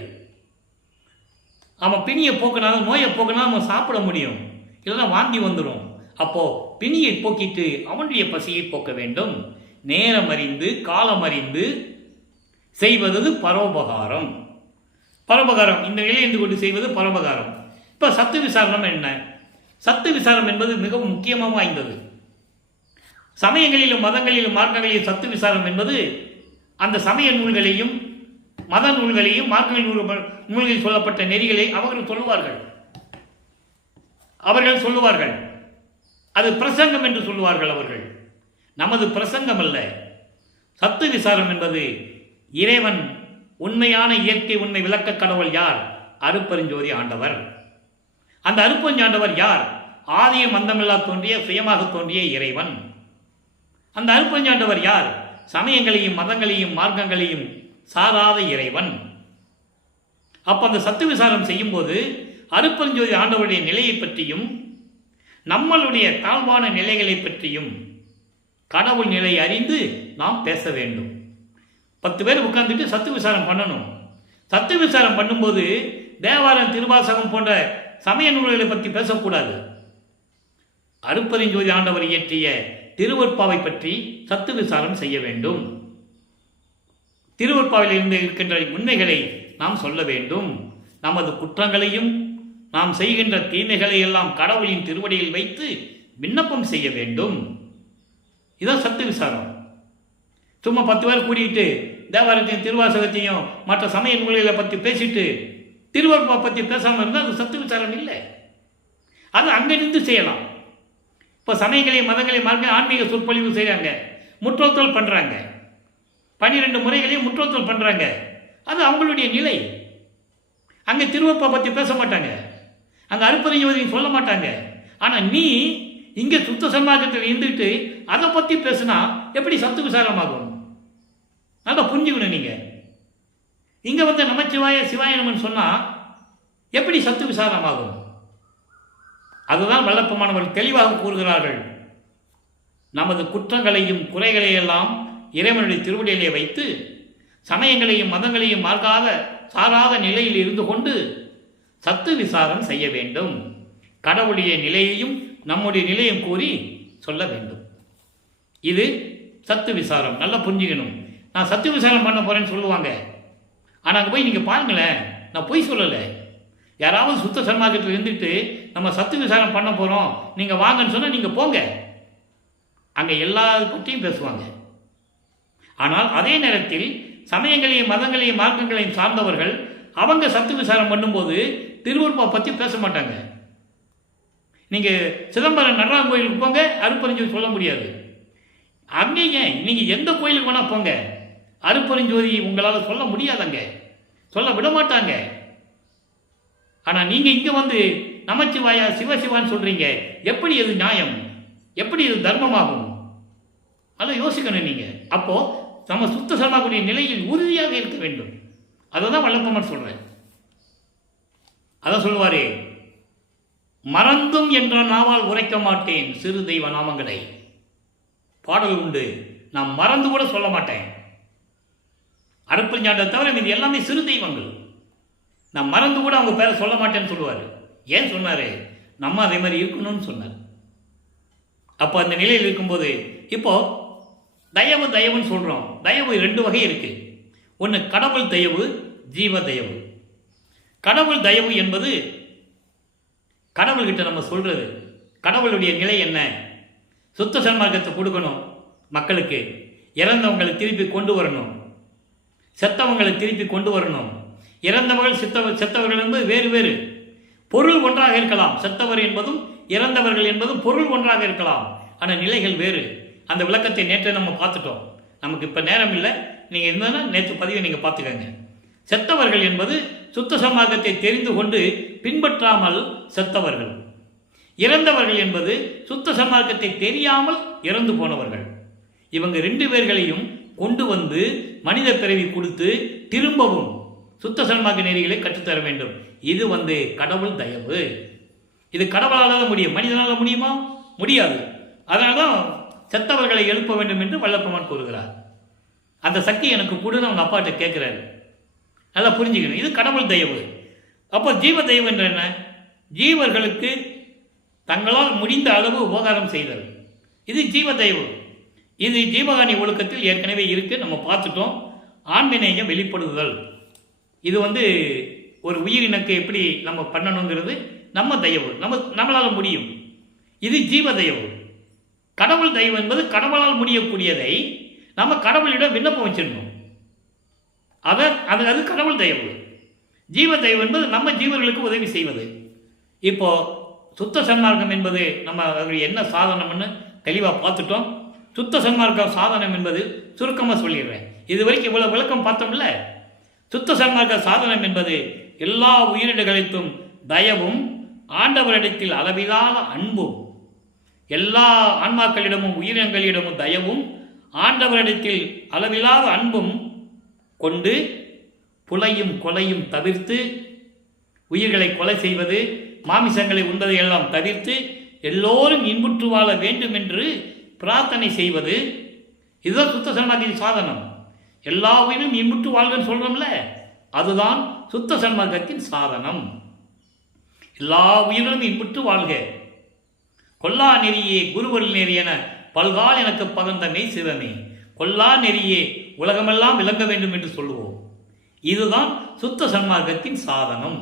அவன் பிணியை போக்கினாலும், நோயை போக்கினா அவன் சாப்பிட முடியும், இல்லைன்னா வாந்தி வந்துடும். அப்போ பிணியை போக்கிட்டு அவனுடைய பசியை போக்க வேண்டும். நேரம் அறிந்து காலம் அறிந்து செய்வது பரோபகாரம். பரோபகாரம் இந்த நிலையிலிருந்து கொண்டு செய்வது பரோபகாரம். இப்போ சத்து விசாரணம் என்ன? சத்து விசாரம் என்பது மிகவும் முக்கியமாக வாய்ந்தது. சமயங்களிலும் மதங்களிலும் மார்க்கங்களிலும் சத்து விசாரம் என்பது அந்த சமய நூல்களையும் மத நூல்களையும் மார்க்க நூல்களில் சொல்லப்பட்ட நெறிகளை அவர்கள் சொல்லுவார்கள். அது பிரசங்கம் என்று சொல்லுவார்கள் அவர்கள். நமது பிரசங்கம் அல்ல. சத்து விசாரம் என்பது இறைவன் உண்மையான இயற்கை உண்மை விளக்க கடவுள் யார்? அருட்பெருஞ்சோதி ஆண்டவர். அந்த அருட்பெருஞ்சாண்டவர் யார்? ஆதியும் அந்தமில்லா தோன்றிய சுயமாக தோன்றிய இறைவன். அந்த அருட்பெருஞ்சாண்டவர் யார்? சமயங்களையும் மதங்களையும் மார்க்கங்களையும் சாராத இறைவன். அப்போ அந்த சத்து விசாரம் செய்யும் போது அருட்பெருஞ்சோதி ஆண்டவருடைய நிலையை பற்றியும் நம்மளுடைய தாழ்வான நிலைகளை பற்றியும் கடவுள் நிலை அறிந்து நாம் பேச வேண்டும். 10 பேர் உட்கார்ந்துட்டு சத்து விசாரம் பண்ணணும். சத்து விசாரம் பண்ணும்போது தேவாரம், திருவாசகம் போன்ற சமய நூல்களை பற்றி பேசக்கூடாது. அருட்பெருஞ்சோதி ஆண்டவர் இயற்றிய திருவருட்பாவை பற்றி சத்து விசாரம் செய்ய வேண்டும். திருவருட்பாவில் இருந்து இருக்கின்ற உண்மைகளை நாம் சொல்ல வேண்டும். நமது குற்றங்களையும் நாம் செய்கின்ற தீமைகளை எல்லாம் கடவுளின் திருவடியில் வைத்து விண்ணப்பம் செய்ய வேண்டும். இதான் சத்து விசாரம். சும்மா 10 பேர் கூட்டிகிட்டு தேவாரத்தையும் திருவாசகத்தையும் மற்ற சமய நூல்களை பற்றி பேசிட்டு திருவருப்பை பற்றி பேசாமல் இருந்தால் அது சத்து விசாரம் இல்லை. அது அங்கிருந்து செய்யலாம். இப்போ சமயங்களையும் மதங்களையும் மார்க்க ஆன்மீக சொற்பொழிவு செய்கிறாங்க, முற்றோத்தல் பண்ணுறாங்க, 12 முறைகளையும் முற்றோத்தல் பண்ணுறாங்க. அது அவங்களுடைய நிலை. அங்கே திருவருப்பை பற்றி பேச மாட்டாங்க, அங்கே அருப்பறிஞரையும் சொல்ல மாட்டாங்க. ஆனால் நீ இங்கே சுத்த சன்மார்க்கத்தில் இருந்துட்டு அதை பற்றி பேசுனா எப்படி சத்து விசாரமாகும்? நல்லா புரிஞ்சுக்கணும். நீங்கள் இங்கே வந்து நமச்சிவாய சிவாயனம்னு சொன்னால் எப்படி சத்து விசாரமாகும்? அதுதான் வல்லப்பமானவர்கள் தெளிவாக கூறுகிறார்கள். நமது குற்றங்களையும் குறைகளையெல்லாம் இறைவனுடைய திருவடியிலே வைத்து சமயங்களையும் மதங்களையும் மார்க்காத சாராத நிலையில் இருந்து கொண்டு சத்து விசாரம் செய்ய வேண்டும். கடவுளுடைய நிலையையும் நம்முடைய நிலையும் கூறி சொல்ல வேண்டும். இது சத்து விசாரம். நல்லா புரிஞ்சுக்கணும். நான் சத்து விசாரம் பண்ண போகிறேன்னு சொல்லுவாங்க. ஆனால் அங்கே போய் நீங்கள் பாருங்களேன், நான் பொய் சொல்லலை. யாராவது சுத்த சன்மார்க்கத்தில் இருந்துட்டு நம்ம சத்து விசாரம் பண்ண போகிறோம் நீங்கள் வாங்கன்னு சொன்னால் நீங்கள் போங்க, அங்கே எல்லா பற்றியும் பேசுவாங்க. ஆனால் அதே நேரத்தில் சமயங்களையும் மதங்களையும் மார்க்கங்களையும் சார்ந்தவர்கள் அவங்க சத்து விசாரம் பண்ணும்போது திருவருப்பை பற்றி பேச மாட்டாங்க. நீங்கள் சிதம்பரம் நடராஜ கோயிலுக்கு போங்க, அருப்பறிஞ்சோதி சொல்ல முடியாது. அங்கேங்க நீங்கள் எந்த கோயிலுக்கு வேணால் போங்க, அருப்பறிஞ்சோதி உங்களால் சொல்ல முடியாதங்க, சொல்ல விட மாட்டாங்க. ஆனால் நீங்கள் இங்கே வந்து நமச்சிவாயா சிவசிவான்னு சொல்கிறீங்க. எப்படி இது நியாயம்? எப்படி இது தர்மமாகும்? அதை யோசிக்கணும் நீங்கள். அப்போது நம்ம சுத்த சன்மார்க்கக்கூடிய நிலையில் உறுதியாக இருக்க வேண்டும். அதை தான் வல்லப்பமார் சொல்கிறேன். அதான் சொல்லுவாரே, மறந்தும் என்ற நாவால் உரைக்க மாட்டேன் சிறு தெய்வ நாமங்களை. பாடல் உண்டு, நான் மறந்து கூட சொல்ல மாட்டேன். அருப்பறிஞாண்டை தவிர இது எல்லாமே சிறு தெய்வங்கள். நான் மறந்து கூட அவங்க பேரை சொல்ல மாட்டேன்னு சொல்லுவார். ஏன் சொன்னார்? நம்ம அதே மாதிரி இருக்கணும்னு சொன்னார். அப்போ அந்த நிலையில் இருக்கும்போது இப்போ தயவு தயவுன்னு சொல்கிறோம். தயவு 2 வகை இருக்குது. ஒன்று கடவுள் தயவு, ஜீவ தயவு. கடவுள் தயவு என்பது கடவுள்கிட்ட நம்ம சொல்கிறது. கடவுளுடைய நிலை என்ன? சுத்த சன்மார்க்கத்தை கொடுக்கணும் மக்களுக்கு, இறந்தவங்களை திருப்பி கொண்டு வரணும், செத்தவங்களை திருப்பி கொண்டு வரணும். இறந்தவர்கள் செத்தவர்கள் என்பது வேறு வேறு. பொருள் ஒன்றாக இருக்கலாம். செத்தவர் என்பதும் இறந்தவர்கள் என்பதும் பொருள் ஒன்றாக இருக்கலாம், ஆனால் நிலைகள் வேறு. அந்த விளக்கத்தை நேற்று நம்ம பார்த்துட்டோம். நமக்கு இப்போ நேரம் இல்லை. நீங்கள் இருந்ததுன்னா நேற்று பதிவை நீங்கள் பார்த்துக்கங்க. செத்தவர்கள் என்பது சுத்த சன்மார்க்கத்தை தெரிந்து கொண்டு பின்பற்றாமல் செத்தவர்கள். இறந்தவர்கள் என்பது சுத்த சன்மார்க்கத்தை தெரியாமல் இறந்து போனவர்கள். இவங்க 2 பேர்களையும் கொண்டு வந்து மனித பிறவி கொடுத்து திரும்பவும் சுத்த சன்மார்க்க நெறிகளை கற்றுத்தர வேண்டும். இது வந்து கடவுள் தயவு. இது கடவுளால் தான் முடியும், மனிதனால் முடியுமா? முடியாது. அதனால தான் செத்தவர்களை எழுப்ப வேண்டும் என்று வல்லப்பமான் கூறுகிறார். அந்த சக்தி எனக்கு கொடுன்னு அவங்க அப்பாட்ட கேட்குறாரு. நல்லா புரிஞ்சுக்கணும். இது கடவுள் தயவு. அப்போ ஜீவ தயவு என்ற என்ன? ஜீவர்களுக்கு தங்களால் முடிந்த அளவு உபகாரம் செய்தல். இது ஜீவ தயவு. இது ஜீவகாணி ஒழுக்கத்தில் ஏற்கனவே இருக்குது, நம்ம பார்த்துட்டோம். ஆண்மைநேயம் வெளிப்படுதல். இது வந்து ஒரு உயிரினக்கு எப்படி நம்ம பண்ணணுங்கிறது நம்ம தயவு, நம்மளால் முடியும். இது ஜீவ தயவு. கடவுள் தயவு என்பது கடவுளால் முடியக்கூடியதை நம்ம கடவுளிடம் விண்ணப்பம் வச்சிடணும். அது கடவுள் தயவு. ஜீவ தயவு என்பது நம்ம ஜீவர்களுக்கு உதவி செய்வது. இப்போ சுத்த சன்மார்க்கம் என்பது நம்ம என்ன சாதனம்னு தெளிவாக பார்த்துட்டோம். சுத்த சன்மார்க்க சாதனம் என்பது சுருக்கமாக சொல்லிடுறேன். இது வரைக்கும் இவ்வளோ விளக்கம் பார்த்தோம்ல. சுத்த சன்மார்க்க சாதனம் என்பது எல்லா உயிரினங்களிலும் தயவும், ஆண்டவரிடத்தில் அளவிலாத அன்பும், எல்லா ஆன்மாக்களிடமும் உயிரினங்களிடமும் தயவும், ஆண்டவரிடத்தில் அளவிலாத அன்பும் கொண்டு புலையும் கொலையும் தவிர்த்து, உயிர்களை கொலை செய்வது, மாமிசங்களை உண்பதை எல்லாம் தவிர்த்து எல்லோரும் இன்புற்று வாழ வேண்டும் என்று பிரார்த்தனை செய்வது. இதுதான் சுத்த சன்மார்க்கத்தின் சாதனம். எல்லா உயிரும் இன்புற்று வாழ்கன்னு சொல்கிறோம்ல, அதுதான் சுத்த சன்மார்க்கத்தின் சாதனம். எல்லா உயிர்களும் இன்புற்று வாழ்க, கொல்லா நெறியே குருவல் நெறி என பல்கால் எனக்கு பகர்ந்த மெய் சிவமே, கொல்லா நெறியே உலகமெல்லாம் விளங்க வேண்டும் என்று சொல்லுவோம். இதுதான் சுத்த சன்மார்க்கத்தின் சாதனம்.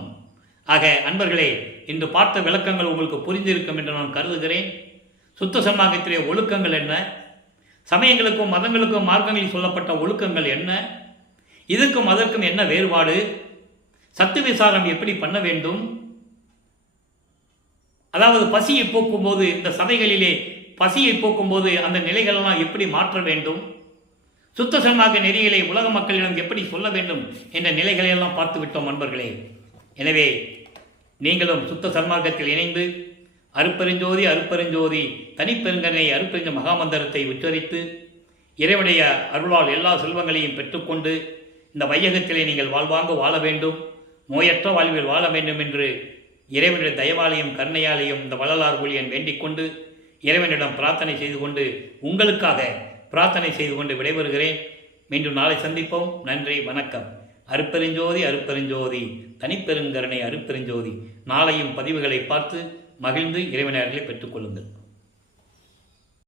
ஆக அன்பர்களே, இன்று பார்த்த விளக்கங்கள் உங்களுக்கு புரிந்திருக்கும் என்று நான் கருதுகிறேன். சுத்த சன்மார்க்கத்திலே ஒழுக்கங்கள் என்ன, சமயங்களுக்கும் மதங்களுக்கும் மார்க்கங்களில் சொல்லப்பட்ட ஒழுக்கங்கள் என்ன, இதுக்கும் அதற்கும் என்ன வேறுபாடு, சத்து விசாரம் எப்படி பண்ண வேண்டும், அதாவது பசியை போக்கும்போது இந்த சபைகளிலே பசியை போக்கும்போது அந்த நிலைகளெல்லாம் எப்படி மாற்ற வேண்டும், சுத்த சன்மார்க்க நெறிகளை உலக மக்களிடம் எப்படி சொல்ல வேண்டும் என்ற நிலைகளை எல்லாம் பார்த்து விட்டோம் அன்பர்களே. எனவே நீங்களும் சுத்த சன்மார்க்கத்தில் இணைந்து அருட்பெருஞ்சோதி அருட்பெருஞ்சோதி தனிப்பெருங்கனை அருட்பெருஞ்ச மகாமந்திரத்தை உச்சரித்து இறைவனுடைய அருளால் எல்லா செல்வங்களையும் பெற்றுக்கொண்டு இந்த வையகத்திலே நீங்கள் வாழ்வாங்க வாழ வேண்டும், நோயற்ற வாழ்வில் வாழ வேண்டும் என்று இறைவனுடைய தயவாலயம் கருணையாலையும் இந்த வள்ளலார் ஊழியன் வேண்டிக் கொண்டு இறைவனிடம் பிரார்த்தனை செய்து கொண்டு உங்களுக்காக பிரார்த்தனை செய்து கொண்டு விடைபெறுகிறேன். மீண்டும் நாளை சந்திப்போம். நன்றி, வணக்கம். அருட்பெருஞ்சோதி அருட்பெருஞ்சோதி தனிப்பெருங்கருணை அருட்பெருஞ்சோதி. நாளையும் பதிவுகளை பார்த்து மகிழ்ந்து இறைவனை அருளை பெற்றுக்கொள்ளுங்கள்.